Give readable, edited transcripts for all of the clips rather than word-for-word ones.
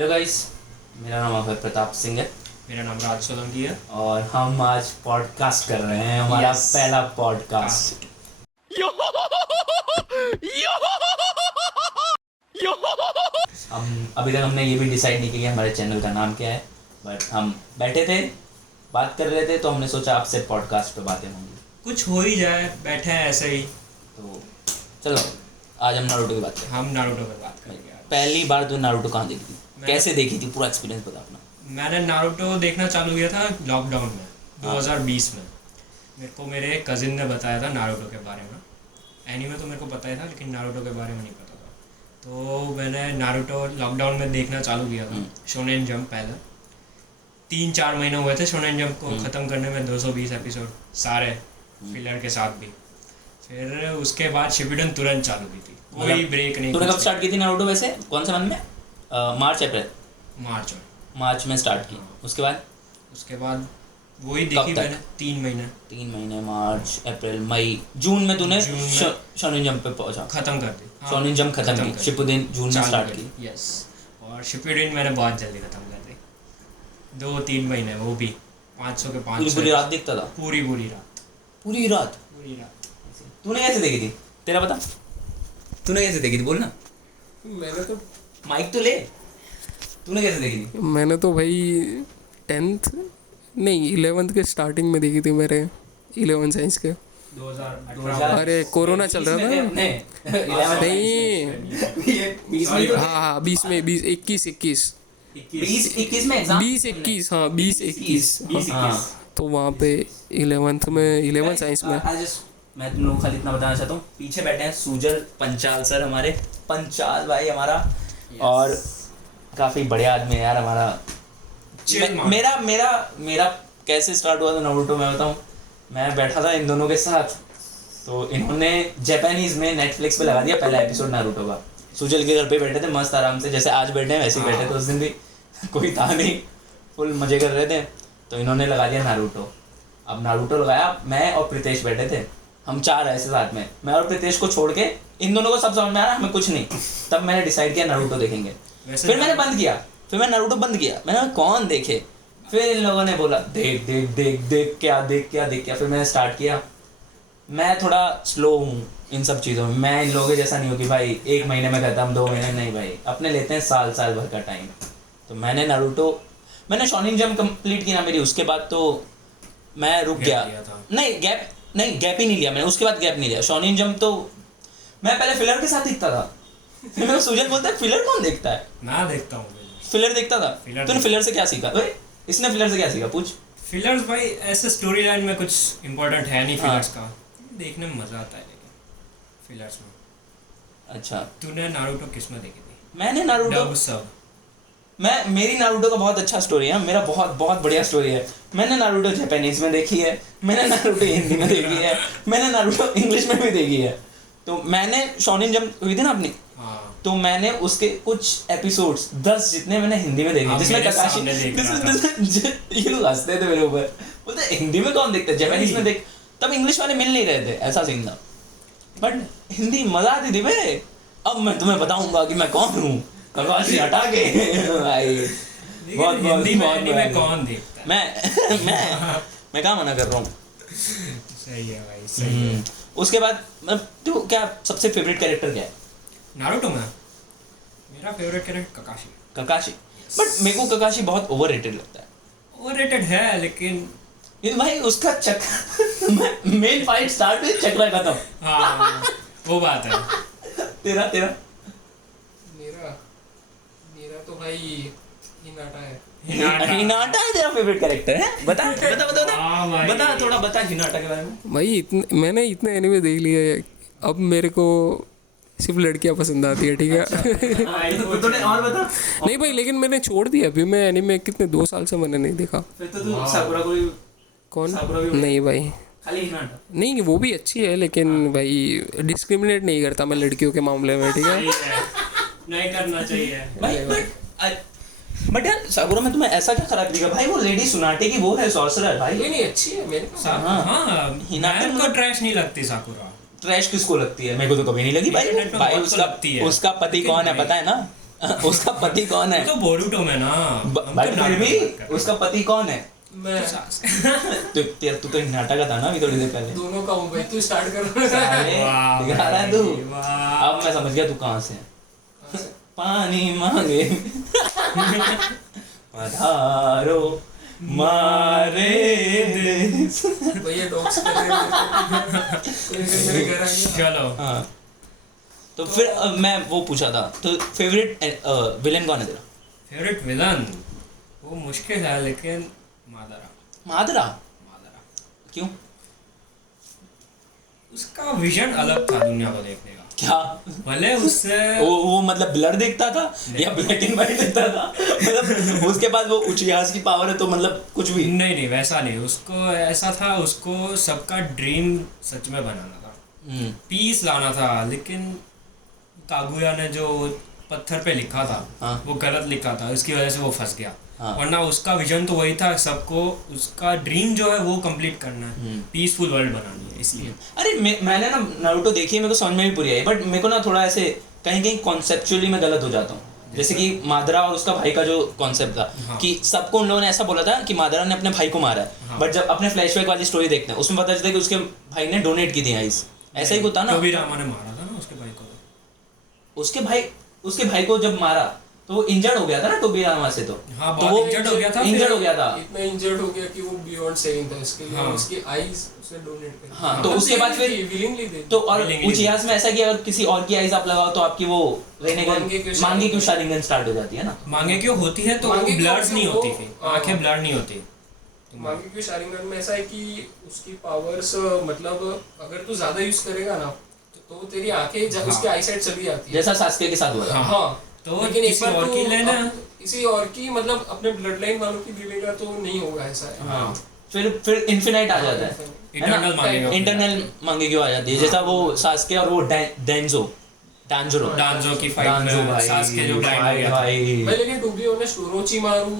Hello guys, मेरा नाम अभय प्रताप सिंह है मेरा नाम राज सोलंकी है और हम आज पॉडकास्ट कर रहे हैं। हमारा Yes. पहला पॉडकास्ट। हम अभी तक हमने ये भी डिसाइड नहीं किया हमारे चैनल का नाम क्या है, बट हम बैठे थे, बात कर रहे थे, तो हमने सोचा आपसे पॉडकास्ट पे बातें होंगी। कुछ हो ही जाए, बैठे हैं ऐसे ही। तो चलो आज हम नारुतो की बात करें। हम नारुतो पर बात करेंगे आज। पहली बार तो नारुतो कहाँ देखी थी, मैं- कैसे देखी थी, पूरा एक्सपीरियंस बता अपना। मैंने नारुतो देखना चालू किया था लॉकडाउन में 2020 में। मेरे को मेरे कज़िन ने बताया था नारुतो के बारे में। एनीमे तो मेरे को पता ही था, लेकिन नारुतो के बारे में नहीं पता था। तो मैंने नारुतो लॉकडाउन में देखना चालू किया था। शोनेन जंप पहले 3-4 महीने हुए थे शोनेन जंप को ख़त्म करने में, 220 एपिसोड सारे फिलर के साथ भी। फिर उसके बाद शिपुडेन तुरंत चालू की थी, कोई ब्रेक नहीं। तूने कब स्टार्ट की थी नारुतो वैसे, कौन से मंथ में? मार्च अप्रैल? मार्च मार्च में स्टार्ट की। उसके बाद वही कब देखी तक? मैंने 3 महीने 3 महीने, मार्च अप्रैल मई जून में तूने जून में शोनेन जंप पे पहुंचा। खत्म कर दी। शोनेन जंप खत्म की, शिपुडेन जून में स्टार्ट की। यस, और शिपुडेन मैंने बहुत जल्दी खत्म कर दी। 2-3 महीने, वो भी 500 के 500। पूरी रात देखता था? पूरी रात। पूरी रात? पूरी रात। तूने कैसे देखी थी, तेरा बता, तूने कैसे देखी थी, बोल ना। मैंने तो माइक तो ले, तूने कैसे देखी थी? मैंने तो भाई 10th नहीं 11th के स्टार्टिंग में देखी थी मेरे 11 साइंस के। 2018। अरे कोरोना चल रहा था नहीं। हाँ 20 में 21 में एग्जाम। 20-21 हाँ 20-21 हाँ। तो वहाँ पे 11th में 11 साइंस में। मैं तुम लोगों को खाली इतना बताना चाहता हूँ, पीछे बैठे हैं सुजल पंचाल सर, हमारे पंचाल भाई हमारा। और काफ़ी बढ़िया आदमी है यार हमारा। मेरा कैसे स्टार्ट हुआ था नारुतो मैं बताऊँ। मैं बैठा था इन दोनों के साथ, तो इन्होंने जापानीज़ में नेटफ्लिक्स पे लगा दिया पहला एपिसोड नारुतो का। सुजल के घर पे बैठे थे मस्त आराम से, जैसे आज बैठे हैं वैसे ही बैठे थे। उस दिन भी कोई था नहीं, फुल मज़े कर रहे थे, तो इन्होंने लगा दिया नारुतो। अब नारुतो लगाया, मैं और प्रीतेश बैठे थे, हम 4 ऐसे साथ में। मैं और प्रीतेश को छोड़ के इन दोनों को सब समझ में आ रहा, हमें कुछ नहीं। तब मैंने डिसाइड किया नारुतो देखेंगे। फिर मैंने बंद किया, फिर मैं नारुतो बंद किया। मैंने कहा कौन देखे, फिर इन लोगों ने बोला देख देख देख देख क्या। फिर मैंने स्टार्ट किया। मैं थोड़ा स्लो हूँ इन सब चीज़ों में, मैं इन लोगों के जैसा नहीं हूँ कि भाई 1 महीने में खत्म, 2 महीने नहीं भाई, अपने लेते हैं साल भर का टाइम। तो मैंने शोनेन जंप कंप्लीट की ना मेरी, उसके बाद तो मैं रुक गया। नहीं गैप ही नहीं लिया मैंने, उसके बाद गैप नहीं लिया। शोनेन जंप तो मैं पहले फिलर के साथ देखता था। फिर सुजल बोलता है फिलर कौन देखता है? मैं देखता हूँ फिलर देखता था। तूने फिलर से क्या सीखा? अरे इसने फिलर से क्या सीखा, पूछ। फिलर्स भाई, ऐसे स्टोरी लाइन में कुछ इम्पोर्टेंट है नहीं फिलर्स का, देखने में मज़ा आता है लेकिन फिलर्स में। अच्छा, तूने नारुतो किस में देखी थी? मैंने नारुतो डब सब। मेरी नारुतो का बहुत अच्छा स्टोरी है, मेरा बहुत बहुत बढ़िया स्टोरी है। मैंने नारुतो जापानीज में देखी है, मैंने नारुतो हिंदी में देखी है, मैंने नारुतो इंग्लिश में भी देखी है। तो मैंने शोनेन जंप हुई थी ना अपनी, हाँ, तो मैंने उसके कुछ एपिसोड्स 10 जितने मैंने हिंदी में देखे, जिसमें ककाशी ये लोग हंसते थे मेरे ऊपर, बोलते हिंदी में कौन देखता है, जापानीज में देख। तब इंग्लिश वाले मिल नहीं रहे थे, ऐसा सीन था, बट हिंदी मजा आती थी भाई। अब मैं तुम्हें बताऊंगा कि मैं कौन हूँ, ककाशी हटा के भाई। हिंदी में एनीमे कौन देखता है? मैं क्या मना कर रहा हूँ। सही है भाई, सही है। उसके बाद मतलब तू क्या सबसे फेवरेट कैरेक्टर क्या है नारुतो में? मेरा फेवरेट कैरेक्टर ककाशी। बट मेरे को ककाशी बहुत ओवररेटेड लगता है। ओवररेटेड है, लेकिन ये भाई उसका मेन फाइट स्टार्ट हुई, चक्रा खत्म। हाँ वो बात है। तेरा मेरा तो भाई हिनाटा है। हिनाटा है तेरा फेवरेट कैरेक्टर है? बता हाँ भाई। बता थोड़ा बता हिनाटा के बारे में। भाई मैंने इतने एनिमे देख लिए है, अब मेरे को सिर्फ लड़कियां पसंद आती है, ठीक है। तूने और बता। नहीं भाई, लेकिन मैंने छोड़ दिया अभी, मैं एनिमे कितने 2 साल से मैंने नहीं देखा। फिर तो तू साकुरा को भी कौन? साकुरा भी नहीं भाई, खाली हिनाटा। नहीं वो भी अच्छी है, लेकिन भाई डिस्क्रिमिनेट नहीं करता मैं लड़कियों के मामले में, ठीक है। नहीं करना चाहिए भाई। बट यार साकुरा में तुम्हें ऐसा क्या खराब दिखा भाई? वो लेडी सुनाटे की वो है सॉर्सरर भाई। नहीं अच्छी है मेरे को। हाँ, हिनाटा मेरे को ट्रैश नहीं लगती साकुरा। ट्रैश किसको लगती है? मेरे को तो कभी नहीं लगी भाई। इंटरनेट पे भाई बहुत लगती है। उसका पति कौन है पता है ना? उसका पति कौन है? तो बोरुटो में ना भाई फिर भी उसका पति कौन है? मैं तू तो नाटक का था ना अभी थोड़ी देर पहले। दोनों का हूँ भाई, तू स्टार्ट कर। साले, वाह दिखा रहा है तू। वाह। अब मैं समझ गया तू कहाँ से है। पानी मांगे पधारो मारे देश। भैया डॉग्स कर रहे हैं मेरे घर आएंगे। चलो हाँ तो फिर मैं वो पूछा था तो फेवरेट विलेन कौन है तेरा? फेवरेट विलन वो मुश्किल है लेकिन मादारा। मादरा? मादारा क्यों? उसका विजन अलग था दुनिया को देखने का। क्या भले उससे वो मतलब ब्लर देखता था या ब्लैक एंड व्हाइट देखता था? मतलब उसके पास वो उचियास की पावर है तो मतलब कुछ भी नहीं वैसा नहीं, उसको ऐसा था, उसको सबका ड्रीम सच में बनाना था, पीस लाना था। लेकिन कागुया ने जो पत्थर पे लिखा था हाँ। वो गलत लिखा था, इसकी वजह से वो फंस गया। हाँ। वरना उसका विजन तो वही था, सबको उसका ड्रीम जो है वो कंप्लीट करना है, पीसफुल वर्ल्ड बनानी है, इसलिए। अरे मैंने ना नारुतो देखी है, मेरे को समझ में भी पूरी आई, बट मेरे को ना थोड़ा ऐसे कहीं कहीं कॉन्सेप्चुअली मैं गलत हो जाता हूँ। जैसे कि मादरा और उसका भाई का जो कॉन्सेप्ट था हाँ। कि सबको उन लोगों ने ऐसा बोला था कि मादरा ने अपने भाई को मारा है, हाँ। बट जब अपने फ्लैशबैक वाली स्टोरी देखते हैं उसमें पता चलता है कि उसके भाई ने डोनेट की थी आइस। ऐसा ही कुछ था ना? कभी रामा ने मारा था ना उसके भाई को। उसके भाई को जब मारा तो वो इंजर्ड हो गया था ना टोबियामा से। तो हाँ, तो बहुत वो injured हो गया था। इंजर्ड हो गया था। इतना इंजर्ड हो गया कि वो बियॉन्ड सेविंग था, इसके लिए हाँ। उसकी आईज उसे डोनेट कर। हाँ, तो उसके बाद फिर विलिंगली दे। तो और Willingly उचियास में ऐसा कि अगर किसी और की आइज आप लगाओ तो आपकी वो मांगे क्यों शारिंगन स्टार्ट हो जाती है ना? मांगे क्यों होती है तो वो मांगे क्यों ब्लर्स नहीं वो- होती थी, हाँ। आंखें ब्लर नहीं होती। मांगे क्यों शारिंगन में ऐसा है कि उसकी पावर्स मतलब अगर तू ज्यादा यूज करेगा ना तो तेरी आंखें उसकी आईसाइट चली जाती है, जैसा सास्के के साथ हुआ था। हाँ। तो लेकिन एक किसी बार और तू की लेना। किसी और की मतलब अपने ब्लड लाइन वालों की ले लेगा तो नहीं होगा ऐसा है। हाँ फिर इन्फिनाइट आ जाता है इंटरनल मांगेगा। इंटरनल मांगे क्यों आ जाती है, जैसा वो सास्के और वो डांजो डांजो की फाइट में सास्के जो ब्लाइंड हो गया था। भाई भाई लेकिन टू बी ऑनेस्ट ओरोचिमारू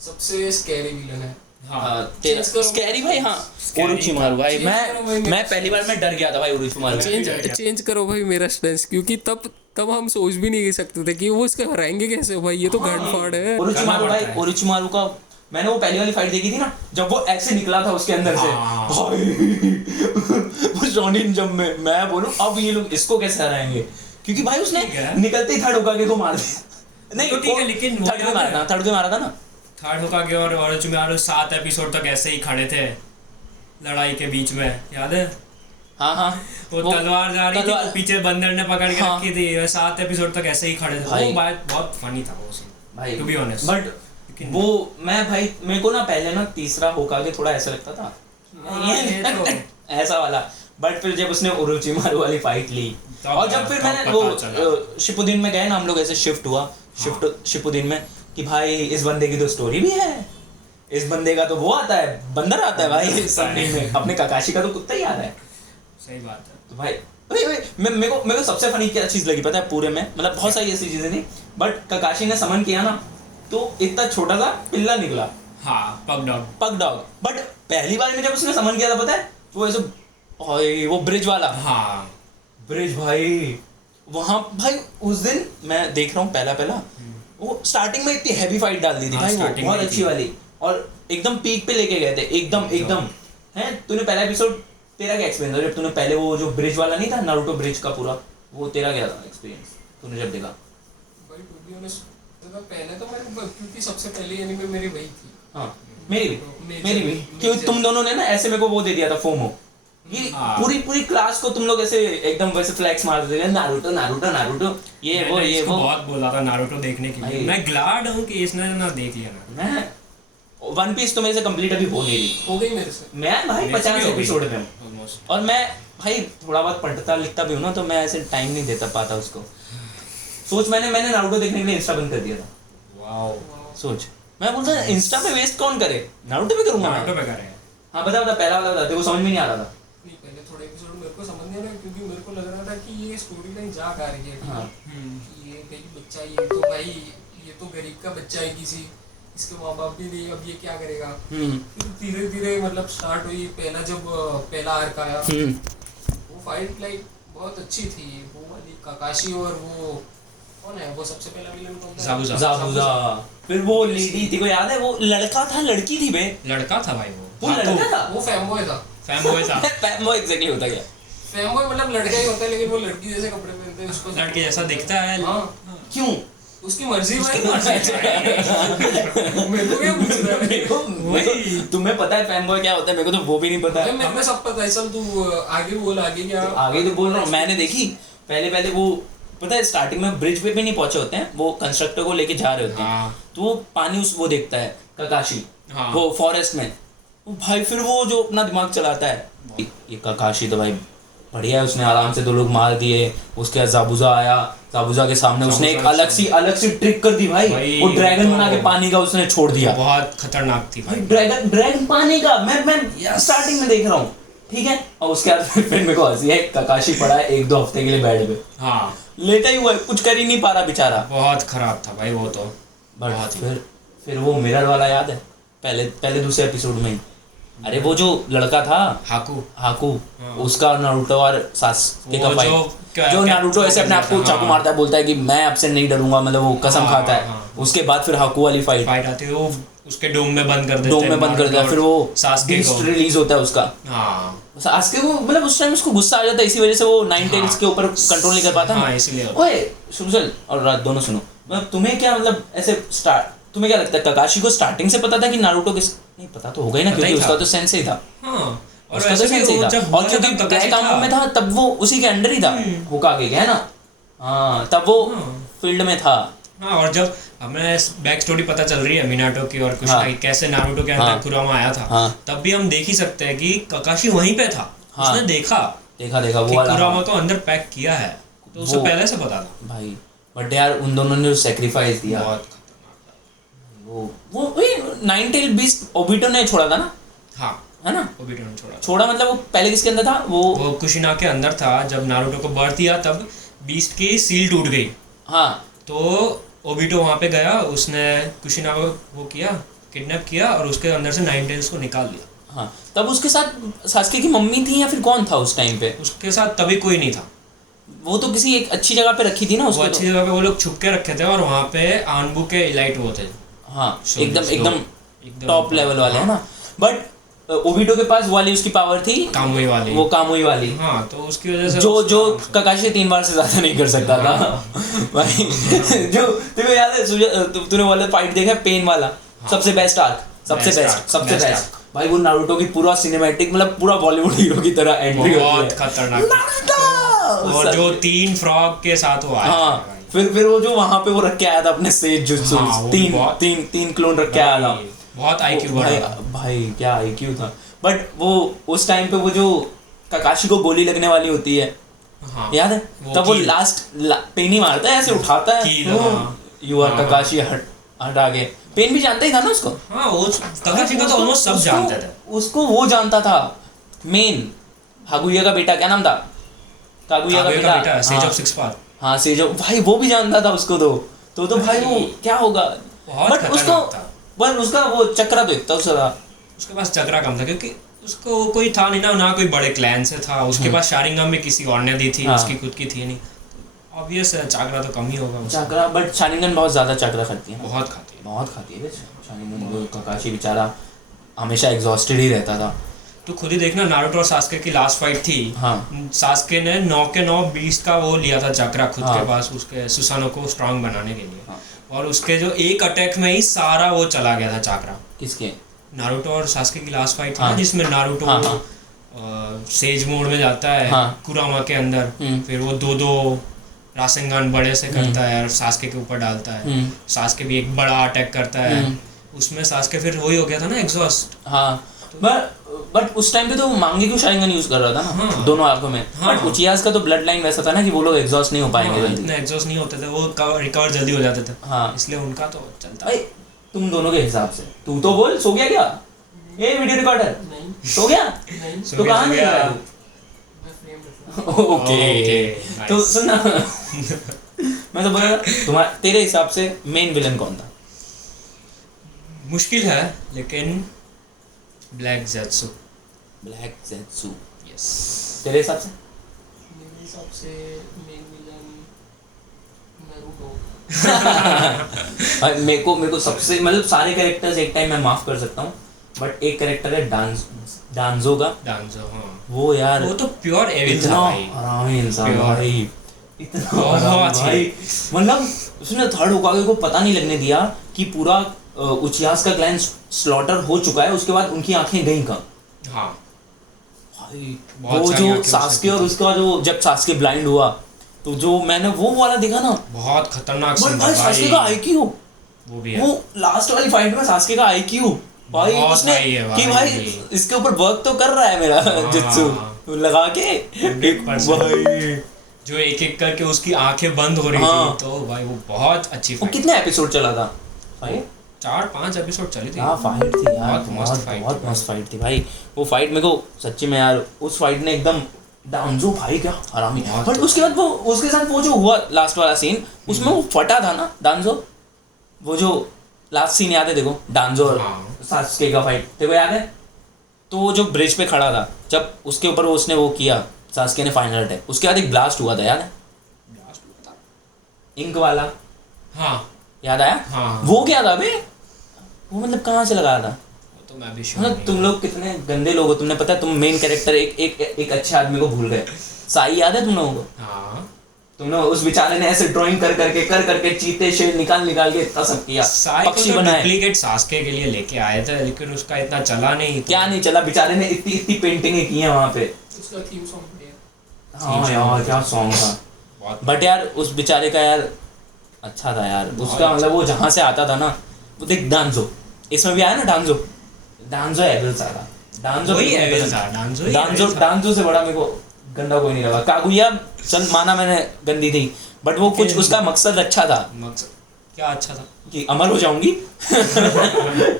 सबसे स्कैरी विलन है। हाँ Change करो। स्कैरी भाई। हाँ Scary ओरोचिमारू भाई, Change करो भाई, मैं पहली बार मैं डर गया था भाई ओरोचिमारू से। चेंज करो भाई मेरा स्टेंस, क्योंकि तब हम सोच भी नहीं सकते थे कि वो इसके हराएंगे कैसे भाई, ये तो गंडफाड़ है। ओरोचिमारू भाई, पड़ता है। ओरोचिमारू का मैंने वो पहली वाली फाइट देखी थी ना जब वो ऐसे निकला था उसके अंदर से हाँ। भाई वो शोनिन जब मैं बोलूं अब ये लोग इसको कैसे हराएंगे, क्योंकि भाई उसने ठीक है। निकलते ही थर्ड होकागे को मार दिया। नहीं तो ठीक है, लेकिन वो थर्ड में याद मारा है। था, थर्ड में मारा था ना। थर्ड होकागे और ओरोचिमारू 7 एपिसोड तक ऐसे ही खड़े थे लड़ाई के बीच में, याद है? हाँ वो तलवार जा रही थी, तलवार- वो पीछे बंदर ने पकड़ के हाँ। रखी थी, 7 एपिसोड तक ऐसे ही खड़े थे। भाई। वो बात बहुत फनी था वो सीन, भाई टू बी ऑनेस्ट। बट वो मैं भाई मेरे को ना पहले ना तीसरा होकागे थोड़ा ऐसा लगता था ये तो ऐसा वाला, बट फिर जब उसने ओरोचिमारू वाली फाइट ली तब और जब फिर तब मैंने पता चला। वो शिपुदिन में गए ना हम लोग, ऐसे शिफ्ट शिपुदिन में कि भाई इस बंदे की तो स्टोरी भी है, इस बंदे का तो वो आता है बंदर आता है भाई सपने में, अपने काकाशी का तो कुत्ता ही आता है। सही बात है। तो भाई मेरे को सबसे फनी क्या चीज लगी पता है पूरे में, मतलब बहुत सारी ऐसी चीजें थी, बट काकाशी ने समन किया ना तो इतना छोटा सा पिल्ला निकला, हाँ, पग डॉग, बट पहली बार में जब उसने समन किया था पता है वो ऐसे भाई वो ब्रिज वाला हाँ, ब्रिज भाई वहां भाई उस दिन मैं देख रहा हूँ पहला वो स्टार्टिंग में इतनी हैवी फाइट डाल दी थी हाँ, भाई, वो starting बहुत में अच्छी थी। वाली और एकदम पीक पे लेके गए थे एकदम है। तूने पहला एपिसोड तेरा क्या एक्सपीरियंस था जब तूने पहले वो जो ब्रिज वाला नहीं था नारुतो ब्रिज का पूरा, वो तेरा क्या था एक्सपीरियंस तूने जब देखा? भाई टू बी ऑनेस्ट तो पहले तो मेरे क्योंकि सबसे पहले एनीमे मेरी वही थी। हाँ मेरी भी क्योंकि तुम दोनों ने ना ऐसे मेरे को वो दे दिया था फोमो, ये हाँ। पूरी क्लास को तुम लोग ऐसे एकदम वैसे फ्लैक्स मारते थे नारुतो ये मैंने इसको वो बहुत बोला था नारुतो देखने के लिए। भाई। मैं ग्लैड हूँ कि इसने ना देख लिया ना। मैं वन पीस तो मेरे से कंप्लीट अभी हो नहीं रही, हो गई मेरे से। मैं भाई मेरे से भी 50 हो गई। एपिसोड में हूँ Almost। और मैं भाई थोड़ा बहुत पढ़ता लिखता भी हूँ ना तो मैं ऐसे टाइम नहीं देता पाता उसको। सोच मैंने नारुतो देखने के लिए इंस्टा बंद कर दिया था। वाओ, सोच मैं बोलता इंस्टा पे वेस्ट कौन करे, नारुतो पे करूंगा नारुतो मैं। पे कर रहे हैं। हाँ बता पहला वाला बता, तेरे को समझ में नहीं आ रहा था। नहीं पहले थोड़े एपिसोड मेरे को समझ नहीं आया क्योंकि मेरे को लग रहा था कि ये स्टोरी लाइन जा आ रही है। हाँ। कि ये कहीं बच्चा ये तो भाई ये तो गरीब का बच्चा है किसी, इसके माँ बाप भी नहीं, अब ये क्या करेगा। फिर धीरे धीरे मतलब स्टार्ट हुई, पहला आर्क आया वो फाइट लाइक बहुत अच्छी थी वो वाली काकाशी और वो कौन है वो सबसे पहला विलन कौन था? जाबुजा। जाबुजा। फिर वो लेडी थी को याद है, वो लड़का था लड़की थी बे? लड़का था भाई वो लड़का था। वो फैमबॉय था। फैमबॉय था। वो एग्जैक्टली होता क्या? फैमबॉय मतलब लड़का ही होता है लेकिन वो लड़की जैसे कपड़े पहनते हैं उसको लड़के जैसा दिखता है। हाँ क्यों? उसकी मर्जी भाई। मेरे मेरे को क्या पूछ रहा है? वही तुम्हें पता है फैनबॉय क्या होता है? मेरे को तो वो भी नहीं पता है। मेरे को सब पता है। चल तू आगे बोल, आगे क्या? आगे तो बोल रहा हूँ, मैंने देखी पहले वो पता है स्टार्टिंग में ब्रिज पे भी नहीं पहुंचे होते हैं, वो कंस्ट्रक्टर को लेके जा रहे होते हैं। हाँ। तो वो पानी उस वो देखता है ककाशी, हाँ। वो फॉरेस्ट में। वो भाई फिर वो जो अपना दिमाग चलाता है, ये ककाशी तो भाई बढ़िया है, उसने आराम से 2 लोग मार दिए। उसके बाद जाबुजा आया, जाबुजा के सामने उसने एक अलग सी ट्रिक कर दी भाई। वो ड्रैगन बना के पानी का उसने छोड़ दिया। बहुत खतरनाक थी भाई। ड्रैगन पानी का मैं स्टार्टिंग में देख रहा हूँ, ठीक है। और उसके बाद फिर मेरे को हंसी है, ककाशी पड़ा है 1-2 हफ्ते के लिए बेड पे, हाँ लेटा ही हुआ है, कुछ कर ही नहीं पा रहा बेचारा। बहुत खराब था भाई वो तो। बट फिर वो मिरर वाला याद है, पहले दूसरे एपिसोड में ही। अरे वो जो लड़का था हाकू, हाँ। उसका नारुतो और सास्के का फाइट, जो नारुतो ऐसे अपने आप को चाकू हाँ। मारता है, बोलता है कि मैं आपसे नहीं डरूंगा, मतलब वो कसम हाँ, खाता है। हाँ। उसके बाद फिर हाकू वाली फाइट आती है, वो उसके डोम में बंद कर देते हैं। डोम में बंद कर देता है, फिर वो सास्के बीस्ट को रिलीज होता है उसका। हाँ सास्के को मतलब उस टाइम उसको गुस्सा आ जाता है, इसी वजह से वो 9 टेल्स के ऊपर कंट्रोल नहीं कर पाता। हाँ, इसलिए। ओए सुजल और रात दोनों सुनो, मतलब तुम्हें क्या मतलब ऐसे तुम्हें क्या लगता है ककाशी को स्टार्टिंग से पता था कि नारुतो किस नहीं पता तो होगा ही ना, क्योंकि उसका तो सेंसेई था। हाँ और उसका तो सेंसेई था, और क्योंकि ब्लैक आर्मर में था तब वो उसी के अंडर ही था, होकागे है ना। हाँ तब वो फील्ड में था। हाँ और जब हमें बैक स्टोरी पता चल रही है मिनाटो की और कुछ हाँ। कैसे नारुतो के अंदर कुरामा आया था, हाँ। तब भी हम देख ही सकते हैं कि ककाशी वहीं पे था। हाँ। उसने देखा देखा कि वो वाला कुरामा को अंदर पैक किया है, तो उसे वो- पहले से पता था भाई। बट यार उन दोनों ने जो सेक्रीफाइस दिया, बहुत वो 9 टेल बीस्ट ओबिटो ने छोड़ा था ना, हाँ है ना। ओबिटो ने छोड़ा छोड़ा मतलब वो पहले किसके अंदर था? वो कुशिना के अंदर था। जब नारुतो को बर्थ दिया तब बीस्ट की सील टूट गई, हाँ तो ओबिटो वहाँ पे गया, उसने कुशिना को वो किया, किडनैप किया और उसके अंदर से 9 टेल्स को निकाल दिया। हाँ तब उसके साथ सास्के की मम्मी थी या फिर कौन था उस टाइम पे? उसके साथ तभी कोई नहीं था, वो तो किसी एक अच्छी जगह पे रखी थी ना वो उसको अच्छी जगह पे वो लोग छुप के रखे थे और वहाँ पे आनबू के इलाइट वो थे। हाँ एकदम एकदम टॉप लेवल वाले, है ना। बट ओबिटो के पास वाली उसकी पावर थी कामुई वाली, वो कामुई वाली। हाँ तो उसकी वजह से जो ककाशी 3 बार से ज्यादा नहीं कर सकता था भाई। जो तुम्हें याद है तूने वाला फाइट देखा पेन वाला, सबसे बेस्ट आर्क, सबसे बेस्ट भाई। वो नारुतो की पूरा सिनेमैटिक मतलब पूरा बॉलीवुड हीरो की तरह एंट्री होती है, बहुत खतरनाक। और जो 3 फ्रॉग के साथ वो आया हाँ था, फिर वो जो वहां पे वो रख के आया था अपने सेज जुत्सु, हाँ, वो भी बहुत- तीन क्लोन रख के आया था। बहुत आईक्यू भाई बढ़ा। भाई क्या आईक्यू था। बट वो उस टाइम पे वो जो ककाशी को गोली लगने वाली होती है, हाँ, याद है? तब वो कील। लास्ट पेन ही मारता है, ऐसे उठाता है, कील, हाँ। यू आर ककाशी, हट आगे। पेन भी जानता ही था ना उसको। हाँ वो ककाशी का तो ऑलमोस्ट सब जानते थे। उसको वो जानता था मेन, हागुया का बेटा, क्या नाम था? कागुया का बेटा, सेज ऑफ 6 पाथ। हाँ सेजो भाई, वो भी जानता था उसको। तो भाई वो क्या होगा। बहुत बट उसको खतरनाक था। बस उसका वो चक्रा तो इतना उसका था। उसके पास चक्रा कम था क्योंकि उसको कोई था नहीं ना कोई बड़े क्लैन से था। उसके पास शारिंगम में किसी और ने दी थी, हाँ। उसकी खुद की थी नहीं। ऑब्वियस है चक्रा तो कम ही होगा उसका। चक्रा, बट शारिंगन बहुत ज्यादा चक्रा खाती है ना। बहुत खाती है। बहुत खाती है शारिंगन। वो ककाशी बेचारा हमेशा एग्जॉस्टेड ही रहता था। तो खुद ही देखना नारुतो और सास्के की लास्ट फाइट थी। हाँ। सास्के ने 9 के 9 बीस्ट का वो लिया था चक्रा खुद हाँ। के पास, उसके सुसानो को स्ट्रांग बनाने के लिए। हाँ। और उसके जो एक अटैक में ही सारा वो चला गया था चक्रा। किसके? नारुतो और सास्के की लास्ट फाइट थी हाँ। ना, जिसमें नारुतो हाँ। सेज मोड में जाता है हाँ। कुरामा के अंदर, फिर वो दो रासेंगान बड़े से करता है और सास्के के ऊपर डालता है। सास्के भी एक बड़ा अटैक करता है, उसमें सास्के फिर वही हो गया था ना एग्जॉस्ट। हाँ बट उस टाइम पे तो मांगे क्यों शारिंगन यूज कर रहा था ना। हाँ। दोनों आंखों में। हाँ। बट उचियास का तो ब्लड लाइन वैसा था ना कि वो लोग एग्जॉस्ट नहीं हो पाएंगे जल्दी। इतने एग्जॉस्ट नहीं होते थे, वो रिकवर जल्दी हो जाते थे। हाँ। इसलिए उनका तो चलता। भाई तुम दोनों के हिसाब से तू तो बोल, सो गया क्या ये वीडियो रिकॉर्डर? नहीं सो गया नहीं, तो कहाँ नहीं गया तू? मैं फ्रेम रख रहा ओके तो nice. सुनना मैं तो बोल रहा तुम्हारा तेरे हिसाब से मेन विलन कौन था? मुश्किल है लेकिन ब्लैक जेत्सु। ब्लैक ज़ेत्सु। यस। तेरे हिसाब से? मेरे हिसाब से मेन विलन नारुतो। और मेरे को सबसे मतलब सारे कैरेक्टर्स एक टाइम मैं माफ कर सकता हूँ, बट एक कैरेक्टर है डांजो का। डांजो, हाँ वो यार वो तो प्योर एविल था इतना भाई। हरामी इंसान Pure। भाई, इतना बहुत हरामी भाई, ही। मतलब उसने थर्ड होकागे को पता नहीं लगने दिया कि पूरा उचियास का क्लैन स्लॉटर हो चुका है, उसके बाद उनकी आंखें गई कहाँ हाँ भाई। बहुत वो सारी जो आंखें सास्के और उसने उसका जो जब सास्के ब्लाइंड हुआ तो जो मैंने वो वाला देखा ना, बहुत खतरनाक बट सीन था भाई सास्के का भाई। आईक्यू, वो भी है। वो लास्ट वाली फाइट में सास्के का आईक्यू भाई, बहुत उसने हाई है कि भाई। भाई इसके ऊपर वर्क तो कर रहा है मेरा हाँ। जित्सु लगा के 100%। भाई। जो एक एक करके उसकी आंखें बंद हो रही हाँ। थी, तो भाई वो बहुत अच्छी वो फाइट। कितने एपिसोड चला था भाई? 4-5 एपिसोड चली थी। क्या फाइट थी यार, बहुत मस्त fight बहुत थी मस्त फाइट थी भाई। वो फाइट मेरे को सच्ची में यार, उस फाइट ने एकदम डांजो भाई क्या हरामी। बहुत बट उसके बाद वो उसके साथ वो जो हुआ लास्ट वाला सीन, उसमें वो फटा था ना डांजो, वो जो लास्ट सीन याद है देखो, डांजो और हाँ। सास्के का फाइट देखो याद है? तो वो जो ब्रिज पे खड़ा था, जब उसके ऊपर उसने वो किया सास्के ने फाइनल अटैक, उसके बाद एक ब्लास्ट हुआ था याद है? Blast हुआ था। इंक वाला हाँ याद आया? हाँ। वो क्या था बे? वो मतलब कहाँ से लगाया था? वो तो मैं भी श्योर मतलब नहीं तुम हूँ। लोग कितने गंदे लोग हो, तुमने पता है तुम मेन कैरेक्टर एक अच्छे आदमी को भूल गए। साई याद है तुम लोगों को? हाँ तुमने उस बेचारे ने ऐसे ड्राइंग कर करके चीते शेर निकाल के इतना सब किया, साई को पक्षी तो बनाए। डुप्लीकेट सास्के के लिए लेके आए थे, लेकिन उसका इतना चला नहीं। क्या नहीं चला, बेचारे ने इतनी पेंटिंगें की हैं वहाँ पे। उसका थीम सॉन्ग बढ़िया। हाँ यार क्या सॉन्ग था। बहुत बट यार उस बेचारे का यार अच्छा था यार, उसका मतलब वो जहाँ से आता था ना, वो देख डांजो, इसमें भी आया ना डांजो एविल सारा, डांजो वही बिल्कुल एविल पसंद था, है। डांजो ही डांजो एविल था। डांजो से बड़ा मेरे को गंदा कोई नहीं लगा। कागुया चल माना मैंने गंदी थी, बट वो कुछ उसका मकसद अच्छा था मकसद क्या अच्छा था कि अमर हो जाऊंगी।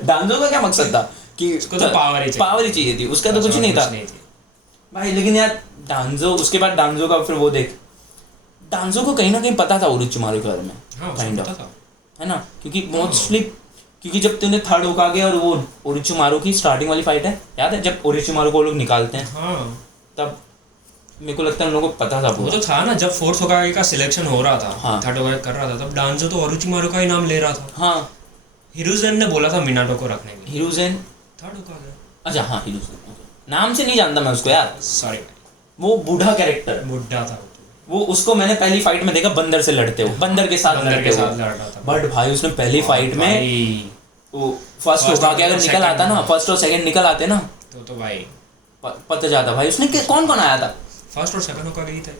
डांजो का क्या मकसद था कि उसको तो पावर ही चाहिए। पावर ही चाहिए थी, उसका तो कुछ नहीं था भाई। लेकिन यार डांजो, उसके बाद डांजो का फिर वो देख, डांजो को कहीं ना कहीं पता था ओरोचिमारू के बारे में, हाँ काइंड पता ऑफ, था। है ना? क्योंकि मोस्टली क्योंकि जब तूने थर्ड होकागे और वो ओरोचिमारू की स्टार्टिंग वाली फाइट है याद है, जब ओरोचिमारू को लोग निकालते हैं, हाँ तब मेरे को लगता है उन लोगों को पता था वो पूरा। तो था ना, जब फोर्थ होकागे का सिलेक्शन हो रहा था, हाँ। थर्ड होकागे कर रहा था, तब डांजो तो ओरोचिमारू का ही नाम ले रहा था। हाँ हिरुजेन ने बोला था मिनाटो को रखने के लिए। हिरुजेन, थर्ड होकागे, अच्छा हाँ हिरुजेन, नाम से नहीं जानता मैं उसको यार। सॉरी वो बूढ़ा कैरेक्टर, बुड्ढा था वो उसको मैंने पहली फाइट में देखा बंदर से लड़ते हो, बंदर के साथ बंदर के लड़ते साथ हो। लड़ रहा था। बट भाई उसने पहली फाइट में भाई, वो फर्स्ट First होकागे और अगर निकल second आता ना, में। फर्स्ट और सेकंड निकल आते ना, तो भाई पता जाता भाई उसने कौन कौन आया था। फर्स्ट और सेकंड होकागे ही थे।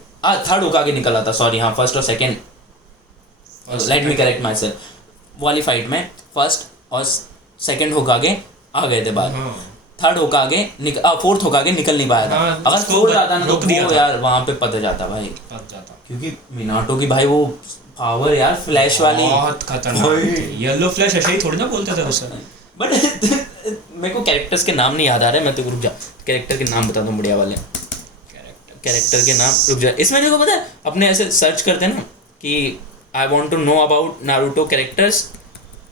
थर्ड होकागे निकल आता, सॉरी हाँ, फर्स्ट और second, let me correct my self. वाली फाइट में फर्स्ट और सेकंड होकागे आ गए थे बाहर, हाँ थर्ड होकागे फोर्थ होकागे निकल नहीं पाया था। हाँ, अगर उसको फोर्थ आता ना तो रोक दिया वो था। यार वहाँ पे पता जाता भाई, पता जाता। क्योंकि मिनाटो की भाई वो पावर यार फ्लैश वाली, बहुत खतरनाक भाई। थी। येलो फ्लैश ऐसे ही थोड़ी ना बोलते थे उससे। बट मेरे को कैरेक्टर्स के नाम नहीं याद आ रहे, मैं तो रुक जा, कैरेक्टर के नाम बता दूं बढ़िया वाले, कैरेक्टर के नाम रुक जा। इसमें मेरे को पता है अपने ऐसे सर्च करते हैं ना कि I want to know about Naruto characters,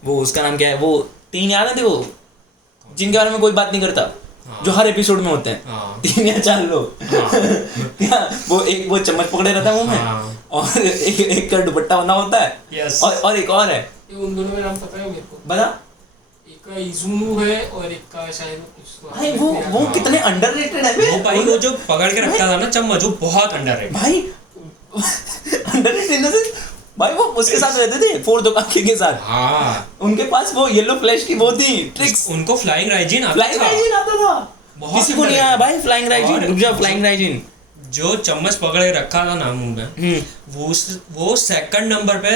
वो उसका नाम क्या है, वो 3 याद है देखो जिनके बारे में कोई बात नहीं करता, हाँ। जो हर एपिसोड में होते हैं, हाँ 3 या 4 लोग। हाँ क्या वो एक वो चम्मच पकड़े रहता है मुंह में, हाँ। और एक का दुपट्टा बना होता है, यस। और एक और है, ये उन दोनों में नाम पता है मेरे को। बता एक का इजुनु है और एक का शायद कुछ भाई। वो कितने अंडररेटेड है बे। वो भाई वो जो पकड़ के रखता था ना चम्मच, वो बहुत अंडररेटेड। भाई अंडररेटेड इन द सेंस भाई, वो उसके साथ रहते थे फोर्थ होकागे के साथ, हाँ उनके पास वो येलो फ्लैश की वो थी ट्रिक्स, उनको फ्लाइंग राइजिन आता फ्लाइंग था। राइजिन आता था, बहुत किसी को नहीं आया भाई फ्लाइंग राइजिन। और- रुक जा, फ्लाइंग राइजिन जो चम्मच पकड़ के रखा था ना मुंह में, वो सेकंड नंबर पे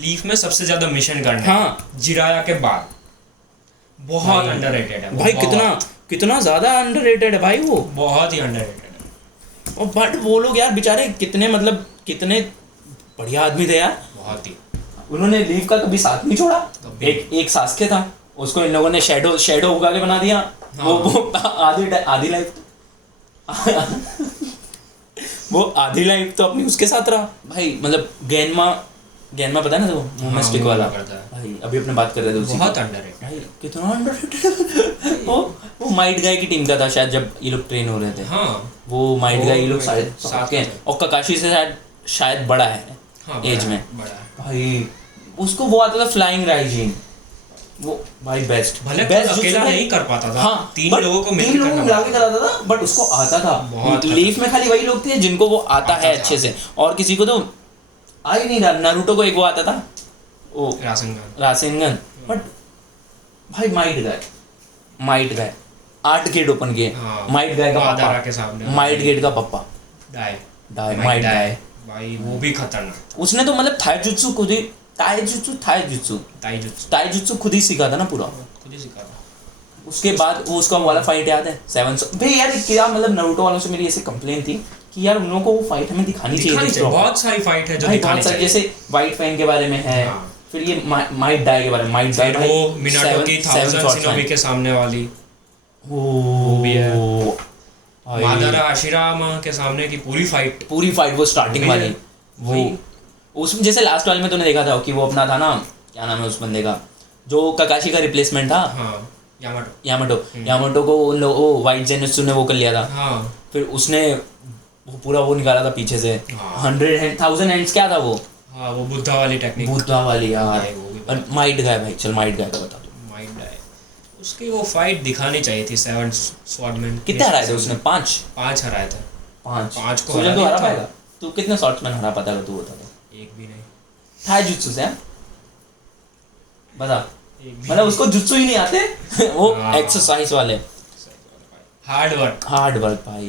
लीफ में सबसे ज्यादा मिशन करने, हाँ। जिराया के बाद। बहुत भाई- अंडररेटेड है वो, भाई, बहुत- कितना ज्यादा अंडररेटेड है भाई वो। बहुत ही अंडररेटेड है। और बट वो लोग यार बेचारे कितने मतलब कितने बढ़िया आदमी थे यार, बहुत ही। उन्होंने लीव का कभी साथ नहीं छोड़ा। कभी। एक सास्के था, उसको इन लोगों ने शैडो उगा के बना दिया। हाँ। वो आधी लाइफ वो आधी लाइफ तो अपनी उसके साथ रहा भाई। मतलब गैनमा पता है ना, तो मुंह में स्टिक मुंह में वाला करता है। भाई, अभी अपने बात कर रहे थे उसी बहुत की। अंडररेटेड। भाई कितना अंडररेटेड। वो माइट गाय की टीम का था शायद, जब ये लोग ट्रेन हो रहे थे। हाँ वो माइट वो गाय ये लोग साथ साथ के में हैं। और ककाशी से शायद बड़ा है हाँ एज में। बड़ा है। भाई उसको वो आता था फ्लाइंग राइजिंग, वो भाई बेस्ट भले बेस्ट खुद अकेला नहीं कर पाता था, हाँ, तीन but लोगों को तीन मिलकर लोगों को करना मिला के कराता था, बट उसको आता था। बहुत लीफ में खाली वही लोग थे जिनको वो आता है था। अच्छे से, और किसी को तो आ ही नहीं रहा। नारुतो को एक वो आता था, वो रासेनगन, बट भाई माइट गाय 8 गेट ओपन किए, हाँ, माइट गाय का मादारा के पापा, सामने माइट गेट का पापा डाई माइट गाय, भाई वो भी खतरनाक उसने तो मतलब थाईजुत्सु खुद ही थाईजुत्सु ताइजुत्सु खुद ही सीखा था ना पूरा। खुद ही सिखा था। उसके बाद वो उसका वाला फाइट याद है 7 भाई यार क्या मतलब नरूटो वालों से मेरी ऐसे कंप्लेन थी कि यार उन लोगों को वो फाइट हमें दिखानी चाहिए। बहुत सारी फाइट है जो भाई दिखानी बहुत सारी, चाहिए। जैसे वाइट फैन के बारे में है, हाँ। फिर ये माइट डाई के बारे में, माइट डाई फिर वो मिनाटो की 1000 शिनोबी के सामने वाली वो भी है। भाई, मादारा आशिरामा के सामने की पूरी फाइट वो स्टार्टिंग वाली वो उसमें जैसे लास्ट वाले में तूने देखा था कि वो अपना था ना, क्या नाम है उस बंदे का जो ककाशी का रिप्लेसमेंट था, हाँ यामाटो को उन लोगों वाइट जेनित्सु ने वो कर लिया था। हाँ फिर उसने वो पूरा वो निकाला था पीछे से, हाँ। 100,000 हैंड्स क्या था वो, हाँ वो बुद्धा वाली टेक्निक, बुद्धा वाली यार। वो भी और माइट गाय भाई, चल माइट गाय का बता दो। माइट डाई उसकी वो फाइट दिखानी चाहिए थी। 7 स्वॉर्डमैन कितने हराए थे उसने? 5 हराए थे। 5 को सूजन हरा तो दिया हरा था। पाएगा? तू कितने शॉट्समैन हरा पाता है तू बता दो। एक भी नहीं, थाईजुत्सु से बता, एक भी मतलब उसको जुत्सु ही नहीं आते वो हाँ। एक्सरसाइज वाले हार्ड वर्क भाई।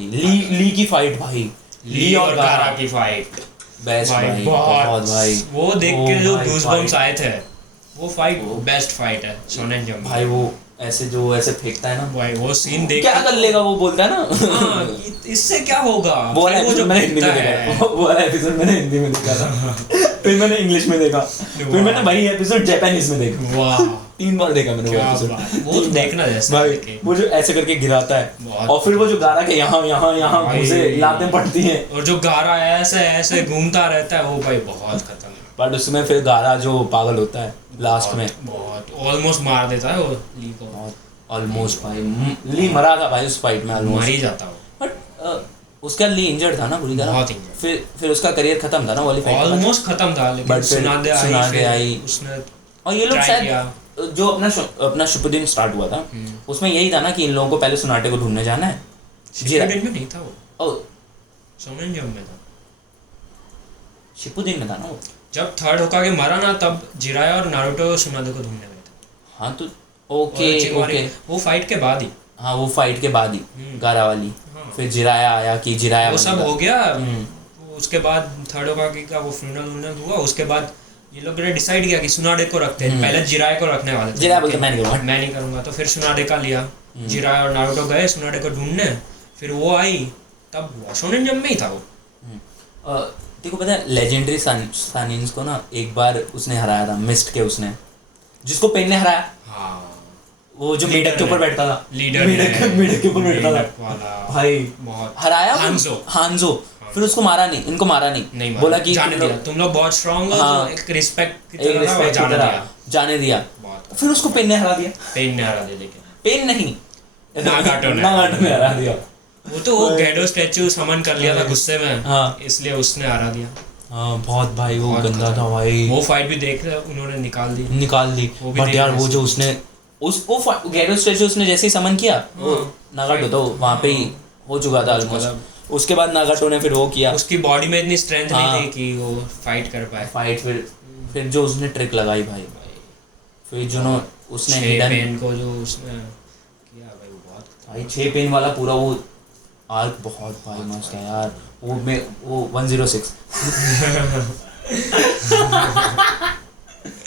ली की फाइट भाई, ली और गारा की फाइट बेस्ट भाई, बहुत भाई। वो देख ओ के जो भाई, गूज़बम्प्स fight। आए थे, वो फाइट बेस्ट फाइट है शोनेन जंप भाई वो ऐसे जो ऐसे फेंकता है ना भाई, वो सीन देख क्या कर लेगा वो बोलता है ना हाँ, इससे क्या होगा। वो वाला फिर वो जो एपिसोड मैंने हिंदी में दिखता है, देखा, वो वाला एपिसोड मैंने हिंदी में देखा था फिर मैंने इंग्लिश में देखा, फिर मैंने वही एपिसोड जापानीज में देखा। वाह 3 बार देखा मैंने वो क्या एपिसोड। बात, वो देखना जैसा भाई देखे। वो जो ऐसे करके गिराता है बहुत और फिर वो जो गारा के यहाँ भाई। मुझे लातें पड़ती हैं, और जो गारा ऐसे घूमता रहता है, वो भाई बहुत खतरनाक, बट उसमें फिर गारा जो पागल होता है लास्ट में, बहुत ऑलमोस्ट मार देता है वो ली को, बहुत ऑलमोस्ट भाई ली मरा था भाई उस फाइट में मर ऑलमोस्ट। ही जाता वो, बट उसका ली इंजर्ड था ना पूरी तरह, बहुत injured। फिर उसका करियर खत्म था ना वाली फाइट में। ऑलमोस्ट खत्म था, लेकिन But फिर सुनादे सुनादे फिर आई। उसने और ये लोग try शायद किया। जो अपना शुभदिन स्टार्ट हुआ था उसमें यही था ना कि इन लोगों को पहले सुनाटे को ढूंढने जाना है। शिपुडेन में नहीं था वो, ओ शोनेन जंप में था। शिपुदिन में था ना वो। जब थर्ड होकागे मरा ना, तब जिराया और नारुतो सुनादे को ढूंढने गए थे। हाँ तो ओके ओके, वो फाइट के बाद ही, हाँ वो फाइट के बाद ही गारा वाली, हाँ। फिर जिराया आया कि जिराया वो सब हो गया। हम्म। उसके बाद थर्ड होकागे का वो फ्यूनरल हुआ। उसके बाद ये लोग ने डिसाइड किया कि सुनाडे को रखते हैं। पहले जिराया को रखने वाले थे, जिराया बोलते मैं नहीं करूँगा। मैं नहीं करूंगा, तो फिर सुनाडे का लिया। जिराया और नारुतो गए सुनाडे को ढूंढने, फिर वो आई, तब हुआ शोनेन जंप में ही था वो। देखो पता है लेजेंडरी सानिन्स को ना एक बार उसने हराया था, मिस्ट के उसने, जिसको पेन ने हराया, हाँ वो जो मेढक के ऊपर बैठता था, लीडर मेढक के ऊपर बैठता मेढक था वाला भाई, बहुत हराया हांजो। फिर उसको मारा नहीं, इनको मारा नहीं, बोला कि जाने दिया, तुम लोग बहुत स्ट्रांग हो, हाँ, तो एक रिस्पेक्ट की एक तरह था, वो रिस्पेक्ट की तरह जाने दिया। बहुत फिर उसको पेन ने हरा दिया, पेन ने हरा दिया, लेकिन पेन नहीं नागाटो ने हरा दिया। वो तो वो गैडो स्टैचू समन कर लिया था गुस्से में, हाँ। इसलिए उसने हरा दिया। हाँ बहुत भाई वो बहुत गंदा था भाई, वो फाइट भी देख उन्होंने निकाल दी। वो भी बट देख यार रहे वो थे। जो उसने वो गैरो स्टैचू उसने जैसे ही समन किया, वो नागाटो तो वहाँ पे ही हो चुका था ऑलमोस्ट। उसके बाद नागाटो ने फिर वो किया, उसकी बॉडी में इतनी स्ट्रेंथ हाँ। नहीं थी कि वो फाइट कर पाए। फाइट फिर जो उसने ट्रिक लगाई भाई, फिर जो उसने 6 हिडन पेन को जो उसने किया भाई, वो बहुत भाई 6 पेन वाला पूरा वो आर्क बहुत भाई मस्त है यार। वो 106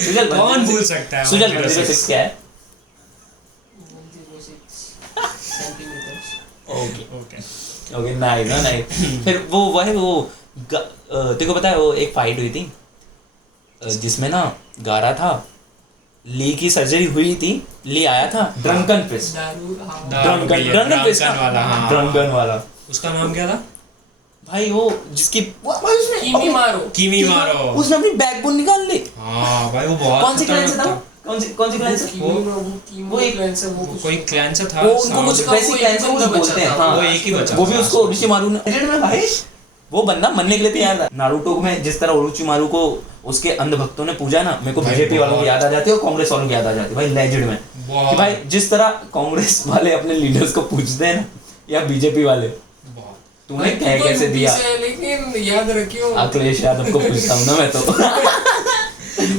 सुजल कौन भूल सकता है। सुजल 106 106 क्या है? 106 ओके ओके नाइस। फिर वो तेरे को पता है वो एक फाइट हुई थी जिसमें ना गारा था, ली की सर्जरी हुई थी, ली आया था ड्रंकन फिस्ट, ड्रंकन वाला उसका नाम क्या था भाई, वो जिसकी भाई उसने कीमी मारो उसने अपनी बैकबोन निकाल ली। हाँ भाई, वो बहुत कौन सी क्लैन से था? खतरनाक कौन सी क्लैन से? वो एक क्लैन से था। कोई क्लैन से था, वो उनको कुछ साउंड- वैसी क्लैन से कुछ बोलते हैं। हाँ वो एक ही बचा वो भी था। उसको ऋषिमारू ने एडिट में भाई वो बंदा मरने के लिए तैयार था। नारुतो में जिस तरह ओरोचिमारू को उसके अंधभक्तों ने पूजा ना, मेरे को बीजेपी वालों को याद आ जाती है और कांग्रेस वालों को याद आ जाती है भाई लेजेंड में, कि भाई जिस तरह कांग्रेस वाले अपने लीडर्स को पूजते हैं ना, या बीजेपी वाले, तूने कह कैसे दिया। लेकिन याद रखियो अखिलेश यादव को पूछता हूँ ना मैं तो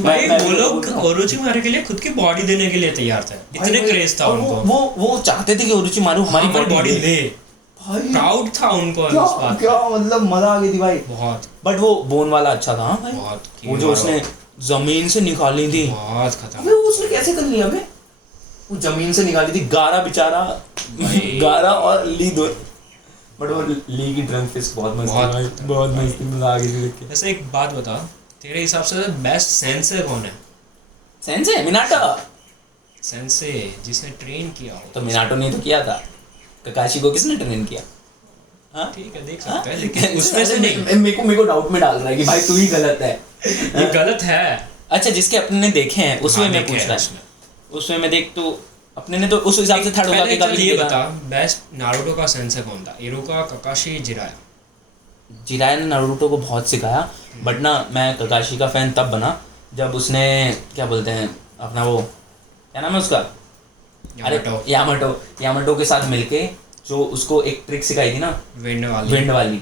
भाई वो लोग ओरोचिमारू के लिए खुद की बॉडी देने के लिए तैयार थे, इतने क्रेज था उनको। वो चाहते थे कि ओरोचिमारू हमारी बॉडी ले, प्राउड था उनको इस बात। क्या मतलब मजा आ गई थी भाई बहुत। बट वो बोन वाला अच्छा था भाई, बहुत वो जो उसने जमीन से निकाली थी, बहुत खतरनाक। अबे उसने कैसे कर लिया बे, वो जमीन से निकाली थी, गारा बेचारा गारा और ली दो, बट वो ली की ड्रंक फिस्ट बहुत मस्त थी भाई, बहुत मस्त मजा आ गई थी देख के। वैसे एक बात बता, तेरे हिसाब से बेस्ट सेंसे कौन है? सेंसे मिनाटो, सेंसे जिसने ट्रेन किया हो। तो मिनाटो ने तो किया था, ककाशी को किसने ट्रेन किया? हाँ ठीक है, देख सकते हैं, लेकिन उसमें से नहीं। मेरे को डाउट में डाल रहा है कि भाई तू ही गलत है। ये गलत है। अच्छा जिसके अपने ने देखे हैं उसमें मैं पूछ रहा हूँ, उसमें मैं देख तो अपने ने तो उस हिसाब से थर्ड होगा कि कभी ये बता, बेस्ट नारुतो का सेंसे कौन था? इरुका, ककाशी, जिराया? जिराया ने नारुतो को बहुत सिखाया, बट ना मैं ककाशी का फैन तब बना जब उसने क्या बोलते हैं अपना वो क्या नाम है उसका, अरे यामाटो के साथ मिलके जो उसको एक ट्रिक सिखाई थी ना, विंड वाली,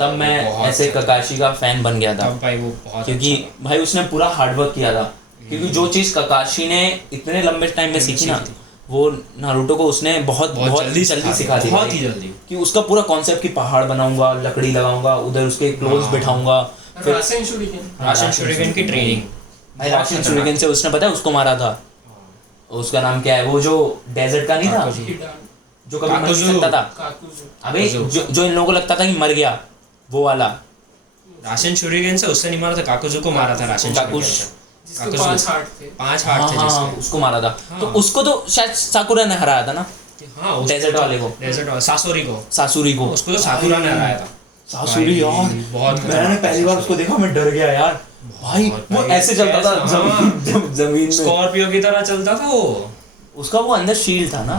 तब मैं ऐसे ककाशी का फैन बन गया था। तब भाई वो बहुत क्योंकि अच्छा भाई उसने पूरा हार्डवर्क किया था, क्योंकि जो चीज़ ककाशी ने इतने लंबे टाइम में सीखी ना, वो नारुतो को उसने बहुत जल्दी सिखा दी, बहुत ही जल्दी, कि उसका पूरा कॉन्सेप्ट कि पहाड़ बनाऊंगा, लकड़ी लगाऊंगा, उधर उसके क्लोज बिठाऊंगा, फिर राशन शुरिकेन की ट्रेनिंग। भाई राशन शुरिकेन से उसने पता है उसको मारा था, उसका नाम क्या है, वो जो डेजर्ट का नहीं था जो कभी मर नहीं सकता था, अबे जो इन लोगों को लगता था कि मर गया, वो वाला राशन शुरिकेन से उससे नहीं मारा था, काकुजू को मारा था राशन शुरिकेन से। जिसके 5 हार्ट थे। 5 हार्ट थे जिसके, उसको मारा था। तो उसको तो शायद साकुरा ने हराया था ना, हाँ डेजर्ट वाले को, डेजर्ट वाला सासुरी को उसको तो साकुरा ने हराया था। सासुरी यार बहुत मैंने पहली बार उसको देखा, मैं डर गया यार भाई, वो ऐसे चलता था जमीन में, स्कॉर्पियो की तरह चलता था वो। उसका वो अंदर शील्ड था ना,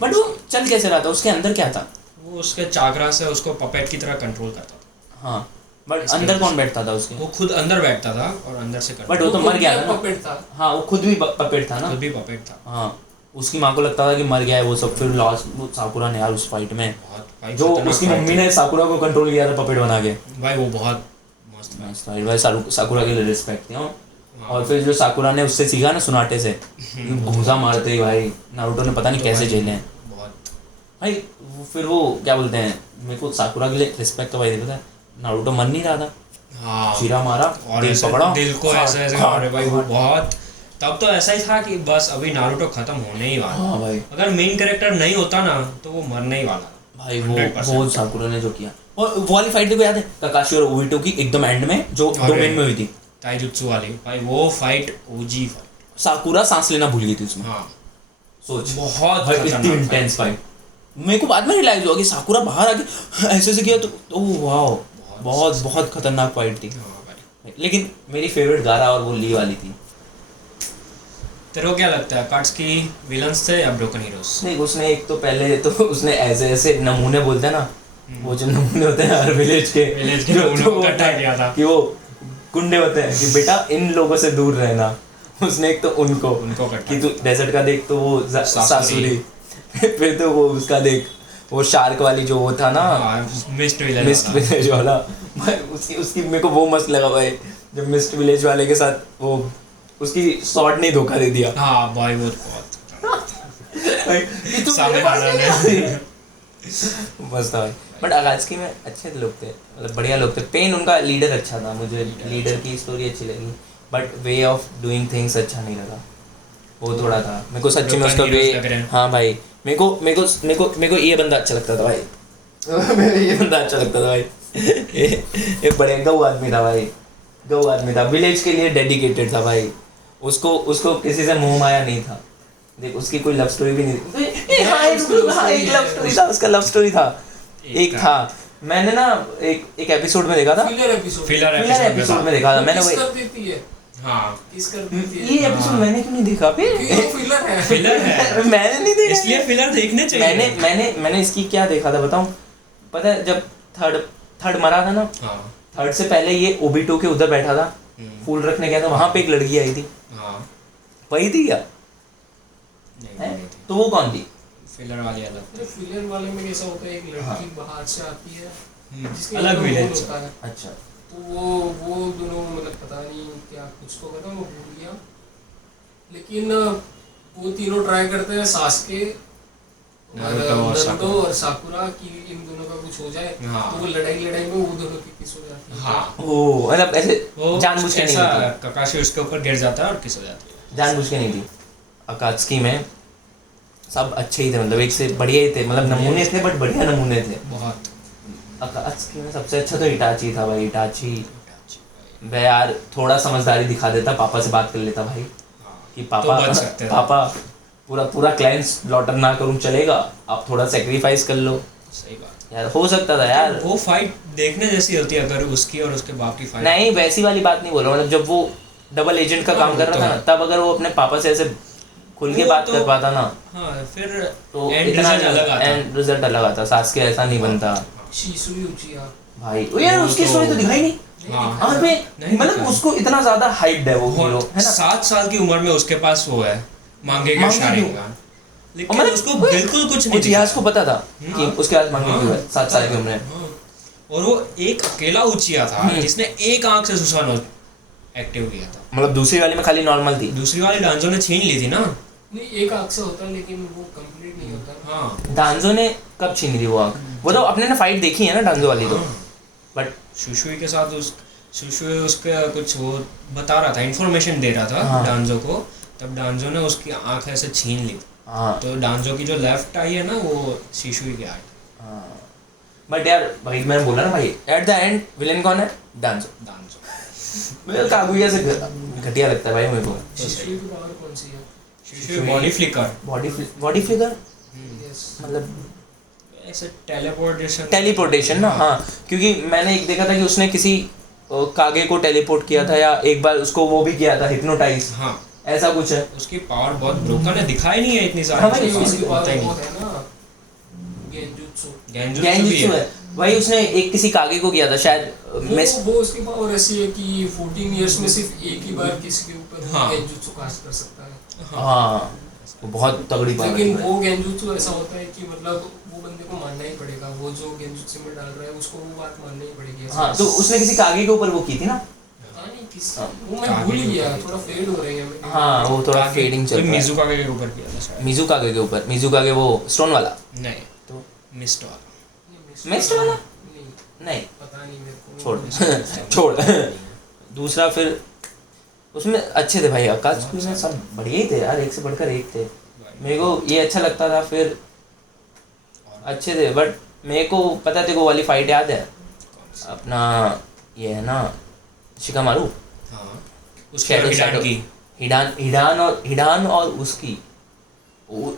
बट वो चल कैसे रहा था, उसके अंदर क्या था? वो उसके चाकरा से उसको पपेट की तरह कंट्रोल करता था। हाँ बट अंदर कौन बैठता था उसके? वो खुद अंदर बैठता था और अंदर से बट वो तो मर गया था पपेट था। हाँ वो खुद भी पपेट था ना, खुद भी पपेट था। हाँ उसकी माँ को लगता था कि मर गया है वो सब, फिर लास्ट वो साकुरा ने यार उस फाइट में जो उसकी मम्मी ने साकुरा को कंट्रोल किया था पपेट बना के, भाई वो बहुत मस्त फाइट भाई, साकुरा के लिए रिस्पेक्ट थी। और फिर जो साकुरा ने उससे सीखा ना सुनाटे से, घूंसा मारते ही भाई नारुतो ने पता नहीं कैसे झेले हैं बहुत भाई। फिर वो क्या बोलते हैं, मेरे को साकुरा के लिए रिस्पेक्ट तो भाई पता है, नारुतो मर नहीं रहा था, हाँ चीरा मारा और दिल पकड़ा, दिल को ऐसे मारे भाई, वो बहुत तब तो ऐसा ही था कि बस अभी नारुतो खत्म होने ही वाला। हाँ भाई अगर मेन कैरेक्टर नहीं होता ना तो वो मरने ही वाला भाई, वो साकुरा ने जो किया। और वो वाली फाइट देखो याद है ककाशी और ओबिटो की एकदम एंड में जो डोमेन में हुई थी ताइजुत्सु वाली, भाई वो फाइट ओजी फाइट, साकुरा सांस लेना भूल गई थी उसमें। हाँ सोच बहुत भाई इतनी इंटेंस फाइट, मेरे को बाद में रियलाइज हुआ कि साकुरा बाहर आके ऐसे से किया तो वाओ बहुत खतरनाक फाइट थी। लेकिन मेरी फेवरेट गारा और वो ली वाली थी। तेरे को क्या लगता है कार्ड्स की विलन्स थे या ब्रोकन हीरोज? नहीं उसने एक तो पहले तो उसने ऐसे नमूने बोलते हैं ना, वो जो नमूने होते हैं हर विलेज के नमूनों को इकट्ठा किया था कि वो गुंडे होते हैं कि बेटा इन लोगों से दूर रहना, उसने एक तो उनको कि तू डेजर्ट का देख तो वो सासुरी फिर तो वो उसका देख वो शार्क वाली जो वो था ना मिस्ट विलेज वाला भाई, उसकी मेरे को वो मस्त लगा भाई जब मिस्ट विलेज वाले के साथ वो उसकी शॉट नहीं धोखा दे दिया। हाँ भाई वो बहुत सामने मस्त था भाई। बट अगात्सुकी में अच्छे लोग थे, मतलब बढ़िया लोग थे। पेन उनका लीडर अच्छा था, मुझे लीडर की स्टोरी अच्छी लगी, but way of doing things अच्छा नहीं लगा, वो थोड़ा था मेरे को सच्ची में उसका वे। हाँ भाई मेरे को ये बंदा अच्छा लगता था भाई ये बंदा अच्छा लगता था भाई ये बड़े गऊ आदमी था भाई, गऊ आदमी था, विलेज के लिए डेडिकेटेड था भाई। उसको किसी से मोह माया नहीं था। देख उसकी कोई लव स्टोरी भी नहीं थी। एक लव स्टोरी था, उसका लव स्टोरी था एक था। मैंने ना एक एपिसोड में देखा था, फिलर एपिसोड में देखा था मैंने। वो ये एपिसोड मैंने क्यों नहीं देखा फिलर है मैंने नहीं देखा, इसलिए फिलर देखने चाहिए। मैंने इसकी क्या देखा था बताऊं? पता है जब थर्ड मरा था ना, हाँ थर्ड से पहले ये ओबीटो के उधर बैठा था, फूल रखने गया था, वहां पे एक लड़की आई थी, हाँ वही थी क्या? नहीं हैं? नहीं थी, तो वो कौन थी? फिलर वाली अलग अरे फिलर वाले में कैसा होता है, एक लड़की हाँ। बाहर से आती है थी। जिसके अलग अंदर विलेज खून होता है, अच्छा, तो वो दोनों मतलब पता नहीं क्या कुछ तो कहता वो भूल गया, लेकिन वो तीनों ट्राई करते हैं सास्के और नारुतो और नरुतो और साकुरा कि इन दोनों का कुछ हो जाए, हाँ। तो वो लड़ाई में वो दोनों की किस हो जाती है। हाँ ओ मतलब ऐसे वो जानबूझ के नहीं ऐसा होती, ककाशी उसके ऊपर गिर जाता है और किस हो जाती है। जानबूझ के नहीं थी। अकात्सुकी में सब अच्छे ही थे, मतलब एक से बढ़िया ही थे, मतलब नमूने थे बट बढ़िया नमूने थे। बहुत अकात्सुकी में सबसे अच्छा तो इटाची था भाई, इटाची बे यार थोड़ा समझदारी दिखा देता, पापा से बात कर लेता भाई कि तो पापा बच सकते थे। पापा पूरा क्लाइंट लॉटर ना करूँ चलेगा, आप थोड़ा सेक्रीफाइस कर लो सही बात। यार, हो सकता था यार। वो फाइट देखने जैसी होती है अगर उसकी और उसके बाप की फाइट। नहीं वैसी वाली बात नहीं बोल रहा हूँ, मतलब जब वो डबल एजेंट का हाँ, काम कर वो रहा तो था ना, तब अगर वो अपने पापा से ऐसे खुल के वो बात तो- कर पाता ना, हाँ फिर तो एंड इतना रिजल्ट अलग आता। एंड रिजल्ट अलग आता, सासके ऐसा नहीं बनता शिसुई उचिया भाई। ओ यार वो उसकी तो- स्टोरी तो दिखाई नहीं हाँ वहाँ पे, नहीं मतलब दिखाई। उसको इतना ज्यादा हाइप्ड है वो हीरो बहुत है ना, 7 साल की उम्र में उसके पास वो है मांगे के मांगे शारिंगान, और लेकिन मतलब उसको बिल्कुल कुछ नहीं इतिहास को दिखा। पता था कि उसके पास मांगे क्यों है 7 साल की उम्र में। हाँ। और वो एक अकेला उचिया था जिसने एक आंख से सुसानो एक्टिव किया था। मतलब दूसरी वाली में खाली नॉर्मल थी। दूसरी वाली डांजो ने छीन ली थी ना। नहीं एक आंख से होता है लेकिन वो कंप्लीट नहीं होता ना। हाँ डांजो ने कब छीनी थी वो आंख? वो तो अपने ने फाइट देखी है ना डांजो वाली तो, बट शुशुई के साथ शुशुई उसका कुछ वो बता रहा था, इन्फॉर्मेशन दे रहा था हाँ। डांजो को, तब डांजो ने उसकी आंख ऐसे छीन ली। हाँ तो डांजो की जो लेफ्ट आई है ना वो शिशुई की आई। बट यार भाई मैंने बोला ना भाई, एट द एंड विलेन कौन है? डांजो। डांजो मेरे कागुया से घटिया लगता है भाई मेरे को। शिशुई की पावर कौन सी है? Shisui body flicker, body flicker yes मतलब ऐसे टेलीपोर्टेशन टेलीपोर्टेशन ना, हाँ क्योंकि मैंने एक देखा था कि उसने किसी कागे को टेलीपोर्ट किया था, या एक बार उसको वो भी किया था हिप्नोटाइज, हाँ ऐसा कुछ है। उसकी पावर बहुत ब्रोकन है, दिखाई नहीं है इतनी हाँ भाई, सारी उसकी चीजें, पावर होता ही वो नहीं। है ना गेंजुत्सु। गेंजुत्सु भी गेंजुत्सु है। है भाई, उसने एक किसी कागे को किया था शायद मिस। वो उसकी पावर ऐसी है कि 14 इयर्स में सिर्फ एक ही बार किसी के ऊपर हाँ। गेंजुत्सु कास्ट कर सकता है। हाँ वो बहुत तगड़ी पावर लेकिन है। वो गेंजुत्सु ऐसा होता है कि मतलब वो बंदे को मानना ही पड़ेगा, वो जो गेंजुत्सु में डाल रहा है उसको वो बात माननी ही पड़ेगी। हाँ तो उसने किसी कागे के ऊपर वो की थी ना। पता नहीं किस हाँ। वो मैं भूल ही गया, थोड़ा फेड हो रही है मेरी। हाँ वो थोड़ा फेडिंग चल रहा है। मिजुका के ऊपर किया था शायद। मिजू कागे के ऊपर, मिजू कागे वो स्टोन वाला नहीं तो मिस्ट वाला। मिस्ट वाला नहीं नहीं, पता नहीं मेरे को। छोड़ छोड़ दूसरा फिर उसमें अच्छे थे भाई, अकात्सुकी में सब बढ़िया ही थे यार, एक से बढ़कर एक थे। मेरे को ये अच्छा लगता था, फिर अच्छे थे, बट मेरे को पता तेरे को वाली फाइट याद है अपना, ये है ना शिकामारू, हाँ उसके Shadow- हिडान Shadow- की हिडान और उसकी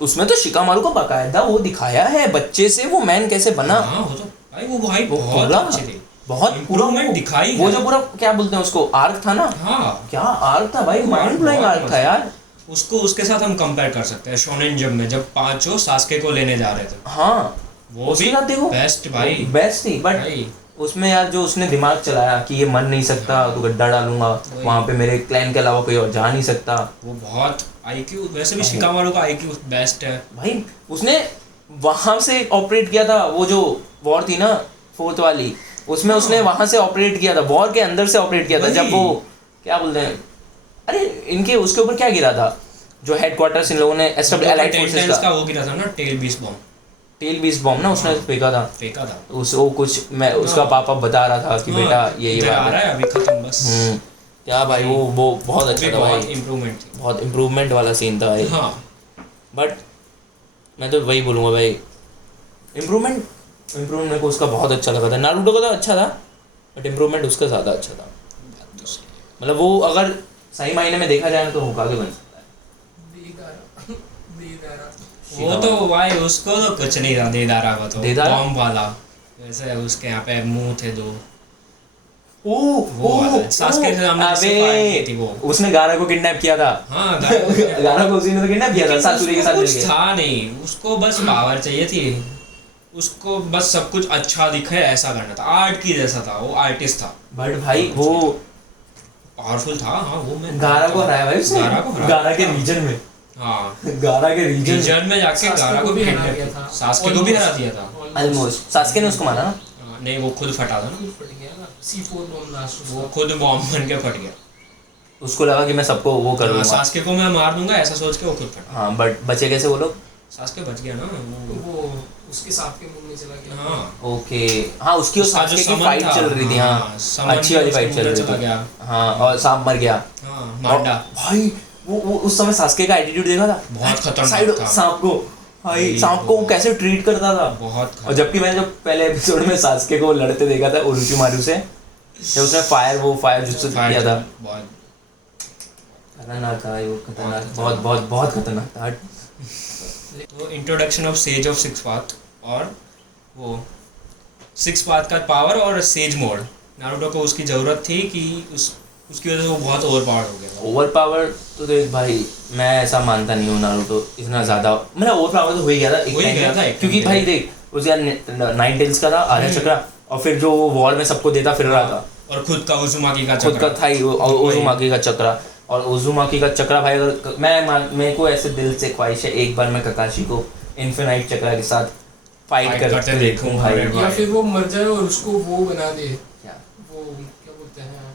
उसमें तो शिकामारू को बकायदा वो दिखाया है बच्चे से वो मैन कैसे बना। हाँ वो तो भाई वो भाई वो बहुत पूरा अच्छी थी, बहुत पूरा इम्प्रूवमेंट दिखाई वो है। जो पूरा क्या बोलते हैं उसको, आर्क था ना, हाँ क्या आर्क था भाई, वो माइंड ब्लोइंग बहुत आर्क था मस्त। यार। उसको उसके साथ हम कंपेयर कर सकते हैं शोनेन जंप में जब पांचों सास्के को लेने जा रहे थे, हाँ वो उसके भी साथ देखो बेस्ट भाई। बेस्ट थी, बट भाई उसमें यार जो उसने दिमाग चलाया कि ये मर नहीं सकता तो गड्ढा डालूंगा वही। वहाँ पे, मेरे क्लैन के अलावा कोई और जा नहीं सकता वो बहुत आईक्यू, वैसे भी शिकामारू का आईक्यू बेस्ट है। भाई। उसने वहां से ऑपरेट किया था, वो जो वॉर थी ना 4th वाली, उसमें उसने वहां से ऑपरेट किया था, वॉर के अंदर से ऑपरेट किया था। वही। जब वो क्या बोलते हैं, अरे इनके उसके ऊपर क्या गिरा था, जो हेडक्वार्टर्स इन लोगों ने एस्टेब्लिश एलाइड फोर्सेस का का वो गिरा था ना टेल बीस बॉम्ब टेल बीस बॉम्ब ना उसने फेंका था। फेंका था। उस वो कुछ मैं उसका पापा बता रहा था कि बेटा ये इधर आ बात रहा है। है अभी खत्म बस। क्या भाई वो बहुत भी अच्छा था बहुत भाई, इम्प्रूवमेंट थी। बहुत इम्प्रूवमेंट वाला सीन था भाई। हाँ बट मैं तो वही बोलूँगा भाई, इम्प्रूवमेंट मेरे को उसका बहुत अच्छा लगा था। नारुतो का तो अच्छा था बट इम्प्रूवमेंट उसका ज़्यादा अच्छा था। मतलब वो अगर सही मायने में देखा जाए ना तो होकागे बन सकता है। देदारा वो तो भाई उसको तो कुछ नहीं था देदारा का, तो देदारा? बॉम्ब वाला वैसे उसके यहाँ पे मुंह थे दो। वो वाला, सास्के के सामने जिससे fight की थी वो। उसने गारा को किडनैप किया था। हाँ गारा को उसी ने तो किडनैप किया था सासुरी के साथ कुछ मिलके। था नहीं, उसको बस पावर चाहिए थी। उसको बस सब कुछ अच्छा दिखे ऐसा करना था, आर्ट की जैसा था, वो आर्टिस्ट था, बट भाई वो पावरफुल था। हाँ वो मैं गारा को हराया भाई उसने, गारा को हराया। गारा के रीजन में, हाँ गारा के रीजन रीजन में जाके सास्के गारा को को भी भी हरा दिया था। सास्के को भी हरा दिया था। ऑलमोस्ट सास्के ने उसको मारा ना। हाँ, नहीं वो खुद फटा था ना, खुद फट गया ना, C4 बम लास्ट वो खुद बॉम्ब बन के फट गया। उसको लगा कि मैं सबको वो हाँ, करूंगा। सास्के को मैं मार दूंगा ऐसा सोच के वो खुद फटा। हाँ बट बचे कैसे वो लोग? सास्के बच गया ना वो उसके सांप के मुंह में चला गया। हाँ ओके हाँ उसकी और उसका जो सास्के की समन फाइट था, चल रही थी। हाँ हाँ, समन अच्छी वाली भी फाइट उसके चल मुंह रही में चला थी। गया। हाँ और सांप मर गया। हाँ मांडा और भाई वो उस समय सास्के का एटीट्यूड देखा था, बहुत खतरनाक साइड था। सांप को, भाई सांप को वो कैसे ट्रीट करता था। बहुत और जबकि मैंने जब पहले एपिसोड में सास्के को लड़ते देखा था उरोचिमारू से, जब उसने फायर जुत्सु किया था, बहुत खतरनाक था वो, खतरनाक, बहुत बहुत बहुत खतरनाक था। तो introduction of sage of six path और वो सिक्स पाथ का पावर और सेज मोड, नारुतो को उसकी ज़रूरत थी कि उसकी वजह से वो बहुत ओवर पावर हो गया था। ओवर पावर तो देख भाई, मैं ऐसा मानता नहीं हूँ नारुतो इतना ज्यादा, मतलब ओवर पावर तो हो ही गया था एक हो ही time गया में, था एक क्योंकि time भाई देख उसका 9 टेल्स का था आधा चक्रा, और फिर जो वो वॉर में सबको देता फिर रहा था, और खुद का उजुमाकी का खुद का चक्र। था ही वो, और ओजुमाकी का चक्रा। और ओजुमाकी का चक्रा भाई, अगर मेरे को ऐसे दिल से ख्वाहिश है एक बार मैं ककाशी को इन्फिनाइट चक्रा के साथ फाइट Fight करते करते देखूं देखूं, भाई। अरे या फिर वो मर जाए और उसको वो बना दे, क्या? वो क्या बोलते हैं,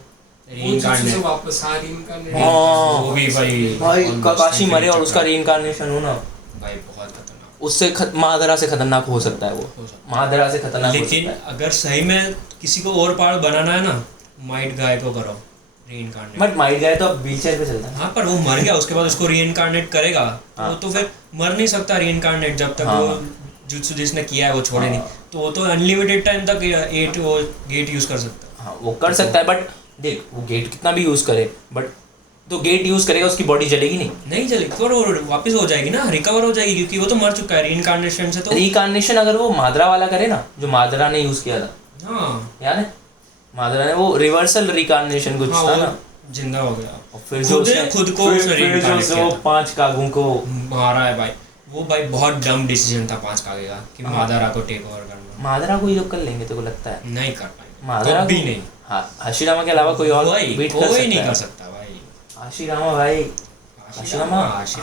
वो Reincarnate। जिससे वापस हाँ reincarnate। हाँ। वो भी भाई भाई almost ककाशी मरे और infinite उसका चक्र। रीइंकार्नेशन हो ना, भाई बहुत खतरनाक उससे मादरा से खतरनाक हो सकता है वो, हो सकता मादरा से खतरनाक हो लेकिन सकता है। अगर सही में किसी को और पावर बनाना है ना, माइट गाय को करो रीइंकार्नेट। बट माइट गए तो अब व्हीलचेयर पे चलता है। हाँ पर वो मर गया, उसके बाद उसको रीइंकार्नेट करेगा तो वो तो फिर मर नहीं सकता रीइंकार्नेट जब तक हाँ। वो जुत्सु जिसने किया है वो छोड़े हाँ। नहीं, तो वो तो अनलिमिटेड टाइम तक 8 वो गेट यूज कर सकता है। हाँ वो कर सकता है, बट देख वो गेट कितना भी यूज करे, बट तो गेट यूज करेगा उसकी बॉडी जलेगी नहीं। नहीं चलेगी तो वो वापस हो जाएगी ना, रिकवर हो जाएगी, क्योंकि वो तो मर चुका है रीइंकार्नेशन से। तो रीइंकार्नेशन अगर वो मादरा वाला करे ना, जो मादरा ने यूज किया था, हाँ याद है मादरा ने वो रिवर्सल रिइंकार्नेशन कुछ हाँ था वो ना, जिंदा हो गया, और फिर जो उसने खुद को फिर उसने जो reincarnate उसने किया वो था। 5 कागों को मारा है भाई वो, भाई बहुत डम डिसीजन था 5 कागे का कि मादारा को टेक ओवर करना। मादरा को ही लोग कर लेंगे तेरे को लगता है? नहीं कर पाएंगे मादरा कभी को- नहीं, हाँ हाशिरामा के अलावा कोई और भाई बीट कर कोई सकता नहीं है? कर सकता भाई। हाशिरामा भाई,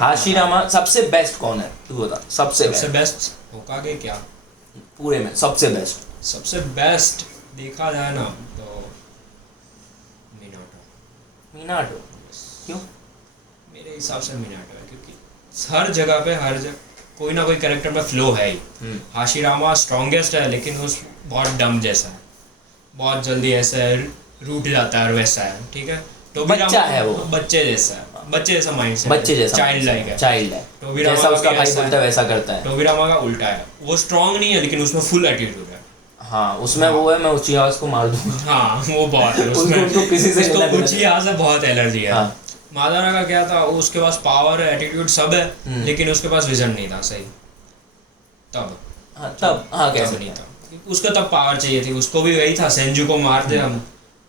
हाशिरामा सबसे बेस्ट कौन है तू बता? सबसे सबसे बेस्ट बेस्ट होकागे क्या? पूरे में सबसे बेस्ट? सबसे बेस्ट देखा जाए ना तो मिनाटो, मीनाटो। क्यों? मेरे हिसाब से मिनाटो है, क्योंकि हर जगह पे हर जगह कोई ना कोई कैरेक्टर में फ्लो है ही। हाशिरामा स्ट्रॉन्गेस्ट है लेकिन उस बहुत डम जैसा है, बहुत जल्दी ऐसे रूठ जाता है और वैसा है, ठीक है। बच्चा है वो, बच्चे जैसा है, बच्चे जैसा माइंड से, बच्चे जैसा चाइल्ड लाइक है। चाइल्ड है, टोबिरामा जैसा का उसका भी भाई ऐसा बोलता है है। वैसा करता है। टोबिरामा का उल्टा है, वो स्ट्रॉन्ग नहीं है लेकिन उसमें फुल एटीट्यूड है। हाँ उसमें वो है, मैं उचिहा उसको मार दूंगा। हाँ वो बहुत है उसको किसी से लेना देना नहीं। उचिहा से बहुत एलर्जी है। हाँ। मादारा का क्या था, उसके पास पावर है, एटीट्यूड सब है, लेकिन उसके पास विजन नहीं था सही तब। हाँ तब, हाँ तब कैसे नहीं था, उसको तब पावर चाहिए थी, उसको भी वही था, सेंजू को मार दे हम,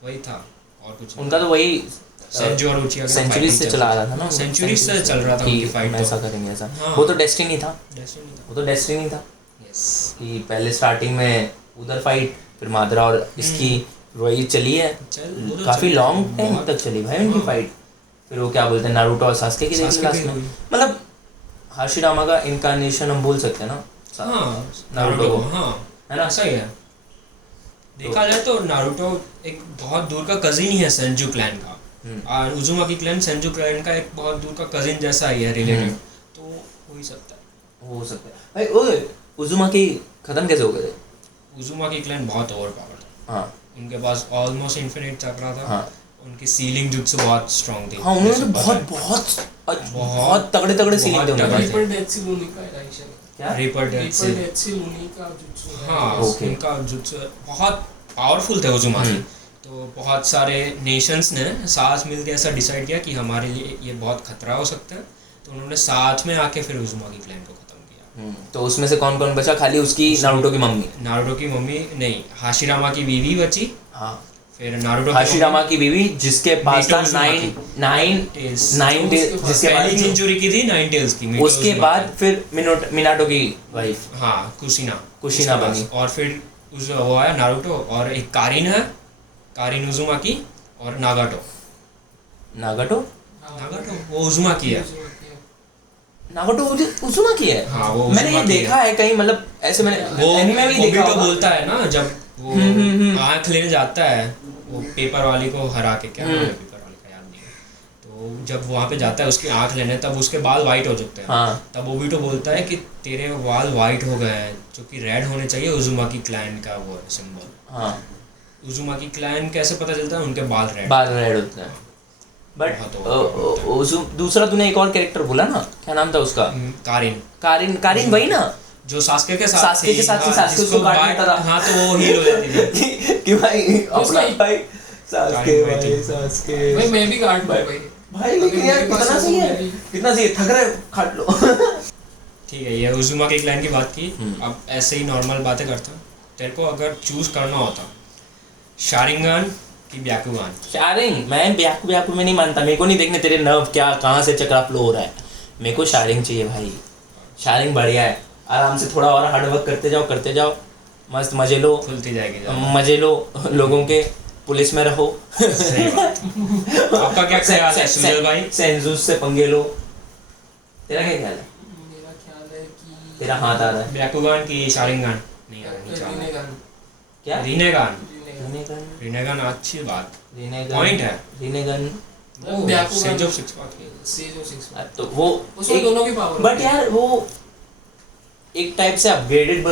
वही था और कुछ नहीं। उनका तो वही सेंचुरी और उचिहा की सेंचुरी fighting से चल चला रही रहा था ना, सेंचुरी से चल रहा था कि उनकी फाइट। हम ऐसा करेंगे ऐसा। हाँ। वो तो डेस्टिनी था, डेस्टिनी था। वो तो डेस्टिनी था यस कि पहले स्टार्टिंग में उधर फाइट, फिर मादरा और इसकी वही चली है, चल वो तो काफी चली, लॉन्ग टाइम बहुत- तक चली भाई उनकी हाँ। फाइट। फिर वो क्या बोलते हैं नारुतो और सास्के की देखी सास्के लास्ट की में, हुई। मतलब हाशिरामा का इनकारनेशन हम बोल सकते हैं ना हाँ नारुतो नारुतो, को, हाँ है ना? ऐसा ही है। देखा जाए तो नारुतो एक बहुत दूर का कजिन ही है सेंजू क्लैन का, और उजुमाकी क्लैन सेंजू क्लैन का एक बहुत दूर का कजिन जैसा ही है रिलेटेड, तो हो ही सकता है। हो सकता है भाई। ओए उजुमाकी खत्म कैसे हो गए थे? उजुमाकी क्लैन बहुत ओवर पावर था, हाँ उनके पास ऑलमोस्ट इन्फिनिट चक्रा था। हाँ उनकी सीलिंग जुत्सु बहुत स्ट्रांग थी। हाँ, उन्होंने तो जैसे बहुत बहुत बहुत तगड़े तगड़े सीलिंग थे उनके बहुत पास। रीपर डेथ से लूनी का है राइशन। क्या? रीपर डेथ से, रीपर डेथ से लूनी का जुत्सु है। हाँ ओके। उनका जुत्सु बहुत पावरफुल थे उजुमाकी। तो बहुत सारे नेशंस ने साथ मिलकर ऐसा डिसाइड किया कि हमारे लिए ये बहुत खतरा हो सकता है, तो उन्होंने साथ में आके फिर उजुमाकी क्लैन को खत्म किया। तो उसमें से कौन कौन बचा? खाली उसकी नारुतो की मम्मी। नारुतो की मम्मी नहीं, हाशिरामा की बीवी बची, हाँ फिर नारुतो हाशिरामा की बीवी जिसके पास था मीटो नाइन जिसके पास पहली थी, सेंचुरी की थी 9 टेल्स की मीटो उसके उजुमाकी। बाद फिर मिनाटो की वाइफ हाँ कुशिना कुशिना उसके बनी। पास। और फिर वो आया नारुतो और एक कारिन है, कारिन उजुमाकी और नागाटो नागाटो वो उजुमाकी है। नागाटो उजुमाकी है। हाँ, वो मैंने ये उजुमाकी देखा है कहीं, मतलब ऐसे मैंने वो एनीमे में भी देखा ओबिटो होगा। बोलता है ना जब वो आँख लेने जाता है वो पेपर वाली को हरा के, क्या नाम है पेपर वाली का याद नहीं है, तो जब वहाँ पे जाता है उसकी आँख लेने तब उसके बाल वाइट हो जाते हैं। हाँ। तब ओबिटो बोलता है कि तेरे बाल वाइट हो गए हैं, जो कि रेड होने चाहिए उजुमाकी क्लैन का वो सिंबल। हाँ, उजुमाकी क्लैन कैसे पता चलता है, उनके बाल रेड। बाल रेड होते हैं। बट बहुत दूसरा तूने एक और कैरेक्टर बोला ना, क्या नाम था उसका? कारिन कारिन वही ना, जो सास्के के साथ सास्के के साथ थी, हाँ, सास्के उसको जिसको काट बाइट- देता था। हाँ तो वो हील हो जाती थी। कि भाई अपना भाई सास्के कारिन भाई थी। सास्के भाई मैं भी काट दूँ भाई। भाई, लेकिन यार मेरे पास कितना है सही तो है, मैं भी- कितना सही है, थक रहे काट लो। ठीक है, ये उजुमाकी क्लैन की बात की। अब ऐसे ही नॉर्मल बातें करता हूँ। तेरे को अगर चूज करना होता शारिंगन की ब्याकुगान, शारिंग, मैं ब्याकू में नहीं मानता, मेरे को नहीं देखने तेरे नर्व क्या कहाँ से चक्रा फ्लो हो रहा है, मेरे को शारिंग चाहिए भाई। शारिंग बढ़िया है, आराम से थोड़ा और हार्डवर्क करते जाओ, मस्त मजे लो, खुलती जाएगी जब। मजे लो लोगों के, पुलिस में रहो। सही बात। आपका क्या ख्याल है सुजल भाई? सेंजुस से पंगे लो। तेरा क्या ख्याल है? मेरा ख्याल है कि तेरा हाथ आ रहा है ब्याकुगान की शारिंगन नहीं आ रही, चाल रिनेगन क्या? रिनेगान। रिनेगन रिनेगान अच्छी बात, रिनेगन पॉइंट है। रिनेगन। वो ब्याकुगान- सेंज ऑफ सिक्स पाथ की। से जो 6 तो वो उसमें दोनों की पावर बट यार वो एक टाइप से अपग्रेडेड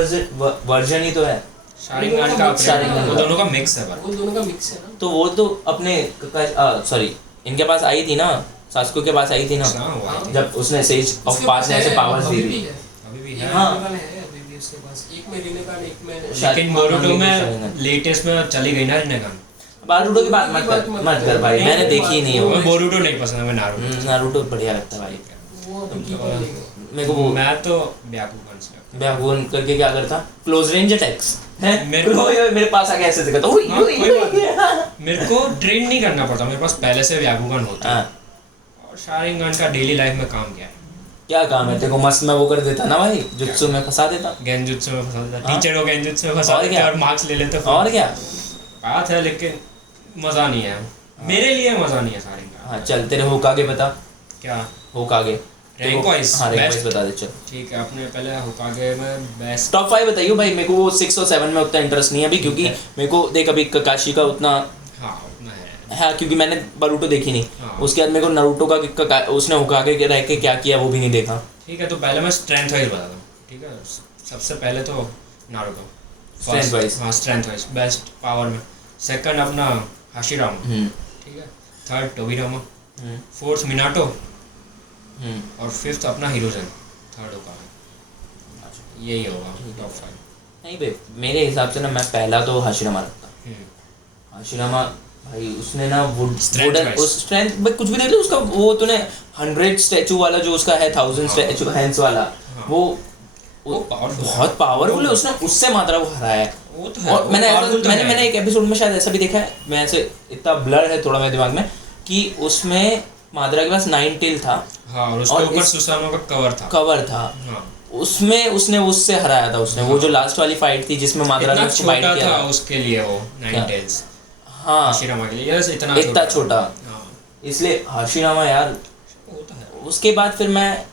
वर्जन ही तो है, शारिंगन का शारिंगन वो का। दोनों का मिक्स है पर। वो दोनों का मिक्स है ना। तो वो तो अपने सॉरी इनके पास आई थी ना, सास्को के पास आई थी ना, हाँ, वो आई थी। जब उसने सेज ऑफ उसके पास ने ऐसे है, पावर्स दी अभी भी थी। है। अभी भी ये है। हाँ। रिनेगन है अभी भी उसके पास, एक में रिनेगन एक में शायद- लेकिन बोरुटो में शारिंगन। लेटेस्ट में चली गई ना रिनेगान। नारुतो की बात मत कर भाई, मैंने देखी ही नहीं है वो। हमें बोरुटो नहीं पसंद, हमें नारुतो। नारुतो बढ़िया लगता है भाई, वो अभी कीपर नहीं है। मेरे को वो मैं तो ब्याकुगान से लगता बैकबोन करके क्या करता, क्लोज रेंज अटैक्स है, मेरे को- मेरे पास आके ऐसे करता हुई हाँ, कोई बात है। मेरे को ट्रेन नहीं करना पड़ता, मेरे पास पहले से ब्याकुगान होता है। हाँ, और शारिंगन का डेली लाइफ में काम किया है। क्या काम है तेरे को, मस्त में वो कर देता ना भाई, जुत्सु में फंसा देता। गेंजुत्सु में फंसा देता, हाँ। टीचर को गेंजुत्सु में फंसा और देते क्या? और मार्क्स ले लेते। और क्या। बात है, लेकिन मजा नहीं है मेरे लिए, मजा नहीं है शारिंगन। हाँ चल, तेरे होकागे बता, क्या होकागे रैंक वाइज? हाँ रैंक वाइज बेस्ट। बता दे चल। ठीक है, अपने पहले होकागे में बेस्ट। टॉप 5 बताइए भाई, मेरे को वो 6 और 7 में उतना इंटरेस्ट नहीं है अभी, क्योंकि मेरे को देख अभी ककाशी का उतना हाँ उतना है। है, क्योंकि मैंने बरूटो देखी नहीं। हाँ। उसके बाद मेरे को नारुतो का उसने होकागे के रह के क्या किया वो भी नहीं देखा। ठीक है, तो पहले मैं स्ट्रेंथ वाइज बताता हूँ। ठीक है, सबसे पहले तो नारुतो Strength wise। हाँ स्ट्रेंथ वाइज बेस्ट पावर में। सेकंड अपना हाशिरामा, हम्म ठीक है। थर्ड टोबिरामा, हम्म फोर्थ मिनाटो, हम्म। और फिफ्थ अपना हिरोजन, थर्ड होगा। यही होगा टॉप 5। नहीं बे, मेरे हिसाब से ना मैं पहला तो हाशिरामा रखता। हाशिरामा भाई उसने ना Strength वुडन wise। उस स्ट्रेंथ भाई कुछ भी देख लो उसका, वो तूने 100 स्टैचू वाला जो उसका है, 1000 स्टैचू हैंड्स वाला, हाँ। वो वो powerful बहुत पावरफुल है, उसने उससे मात्रा को हराया है। वो तो है, और वो मैंने powerful तो है। मैंने एक एपिसोड में शायद ऐसा भी देखा है, मैं ऐसे इतना ब्लर है थोड़ा मेरे दिमाग में, कि उसमें माद्रा के पास 9 टेल था, हाँ, और उसके और ऊपर इस- सुसानो का कवर था। कवर था, हाँ, उसमें उसने उससे हराया था उसने, वो जो लास्ट वाली फाइट थी जिसमें माद्रा ने इतना उसको बाइट छोटा किया था था। उसके लिए वो क्या? 9 टेल्स हाँ हाशिरामा के लिए, यस इतना इतना छोटा, हाँ, इसलिए हाशिरामा यार। वो तो है। उसके बाद फिर मैं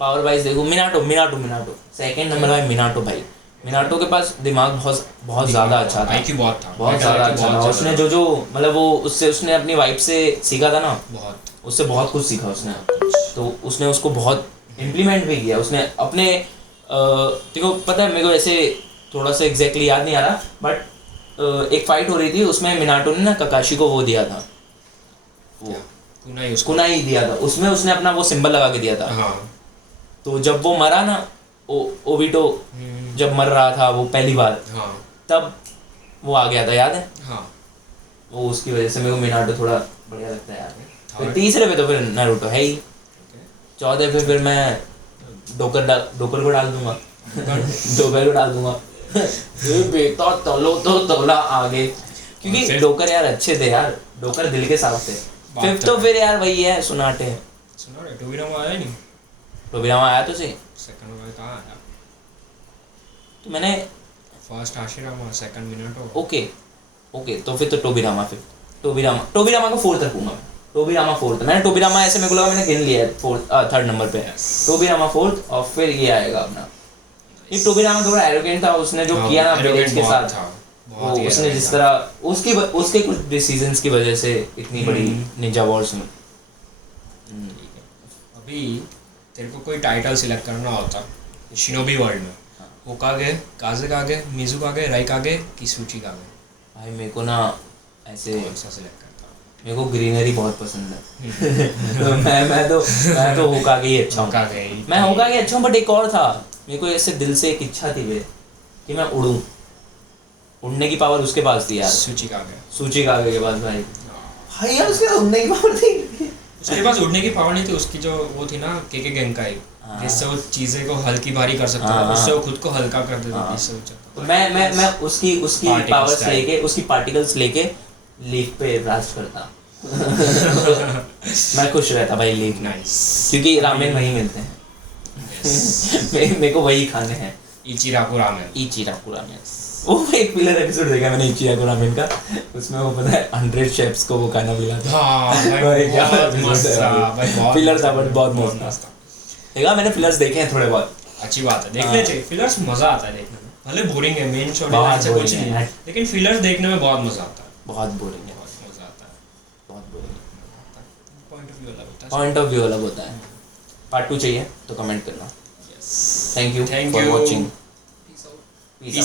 पावर वाइज देखूँ, मिनाटो सेकंड नंबर है मिनाटो भाई। मिनाटो के पास दिमाग बहुत बहुत ज़्यादा अच्छा था, IQ बहुत था, बहुत ज़्यादा अच्छा था। उसने जो मतलब वो उससे उसने अपनी वाइफ से सीखा था ना, बहुत उससे बहुत कुछ सीखा उसने, तो उसने उसको बहुत इम्प्लीमेंट भी किया उसने अपने। देखो पता है मेरे को ऐसे थोड़ा सा एग्जैक्टली याद नहीं आ रहा, बट एक फाइट हो रही थी उसमें मिनाटो ने ना ककाशी को वो दिया था, वो कुनाई उसको। कुनाई दिया था, उसमें उसने अपना वो सिंबल लगा के दिया था। हाँ, तो जब वो मरा ना, ओबिटो जब मर रहा था वो पहली बार, हाँ, तब वो आ गया था, याद है? हाँ, वो उसकी वजह से मेरे को मिनाटो थोड़ा बढ़िया लगता है यार। फिर Third? तीसरे पे तो फिर नारुतो है ही, okay। चौथे पे फिर मैं डोकर को डाल दूंगा। डोकर को डाल दूंगा। ये बेटा तलो तो तोला आगे। क्योंकि fifth? डोकर यार अच्छे थे यार, डोकर दिल के साफ थे। बात फिफ्थ तो तो फिर यार वही है, सुनाटे। सुना रे टोबिरामा आया नहीं, टोबिरामा आया तो सही। सेकंड में कहाँ आया? तो मैंने first Hashirama, second Minato. Okay okay, तो फिर तो टोबिरामा, फिर टोबिरामा को फोर्थ रखूंगा मैं। टोबिरामा फोर्थ, मैंने टोबिरामा ऐसे मेरे को लगा मैंने गिन लिया है फोर्थ, थर्ड नंबर पे। Yes. टोबिरामा फोर्थ, और फिर ये आएगा अपना। ये टोबिरामा थोड़ा एरोगेंट था, उसने जो किया ना विलेज के साथ, वो उसने जिस तरह उसके कुछ डिसीजंस की वजह से इतनी बड़ी निंजा वॉर्स में। अभी तेरे को कोई टाइटल सिलेक्ट करना होता शिनोबी वर्ल्ड में, होकागे, काज़ेकागे, मिज़ुकागे, राइकागे कि सूचिकागे, भाई मेरे को ना ऐसे, कौन सा सिलेक्ट करता? मेरे को ग्रीनरी बहुत पसंद है। तो मैं तो होकागे ही अच्छा हूँ। होकागे। मैं होकागे अच्छा हूँ, बट एक और था, मेरे को ऐसे दिल से एक इच्छा थी मेरे कि मैं उड़ूं। उड़ने की पावर उसके पास थी यार, सूचिकागे। सूचिकागे के पास। भाई यार उसके उड़ने की पावर थी। उसके पास उड़ने की पावर नहीं थी, उसकी जो वो थी ना केके गेंकाई, जिससे वो चीज़ें को हल्की भारी कर सकता था, उससे वो खुद को हल्का कर देता था, इससे वो चलता तो मैं उसकी Particles पावर्स type. लेके, उसकी पार्टिकल्स लेके लीफ पे ब्लास्ट करता। मैं खुश रहता भाई लीफ में, नाइस। क्योंकि रामेन वहीं मिलते हैं। मेरे को वही खाने हैं, इचिराकु रामेन। इचिराकु रामेन। वो एक पिलर एपिसोड देखा मैंने इचिराकु रामेन का, उसमें वो पता है 100 शेफ्स को वो खाना खिलाता। हाँ भाई, भाई क्या बहुत मस्त episode था है भाई, बहुत पिलर था, बट बहुत बहुत मस्त था। देखा मैंने फिलर्स देखे हैं थोड़े बहुत। अच्छी बात है, हाँ। देखने चाहिए फिलर्स, मजा आता है देखने में। भले बोरिंग है, मेन स्टोरी बहुत लाइन से कुछ boring नहीं है। है, लेकिन फिलर्स देखने में बहुत मजा आता है, बहुत बोरिंग है, बहुत मजा आता है। बहुत बोरिंग। पॉइंट ऑफ व्यू अलग होता है। पॉइंट ऑफ व्यू अलग होता है। पार्ट 2 चाहिए तो कमेंट करना। Yes. Thank you Thank for you. Watching. Peace out. Peace out.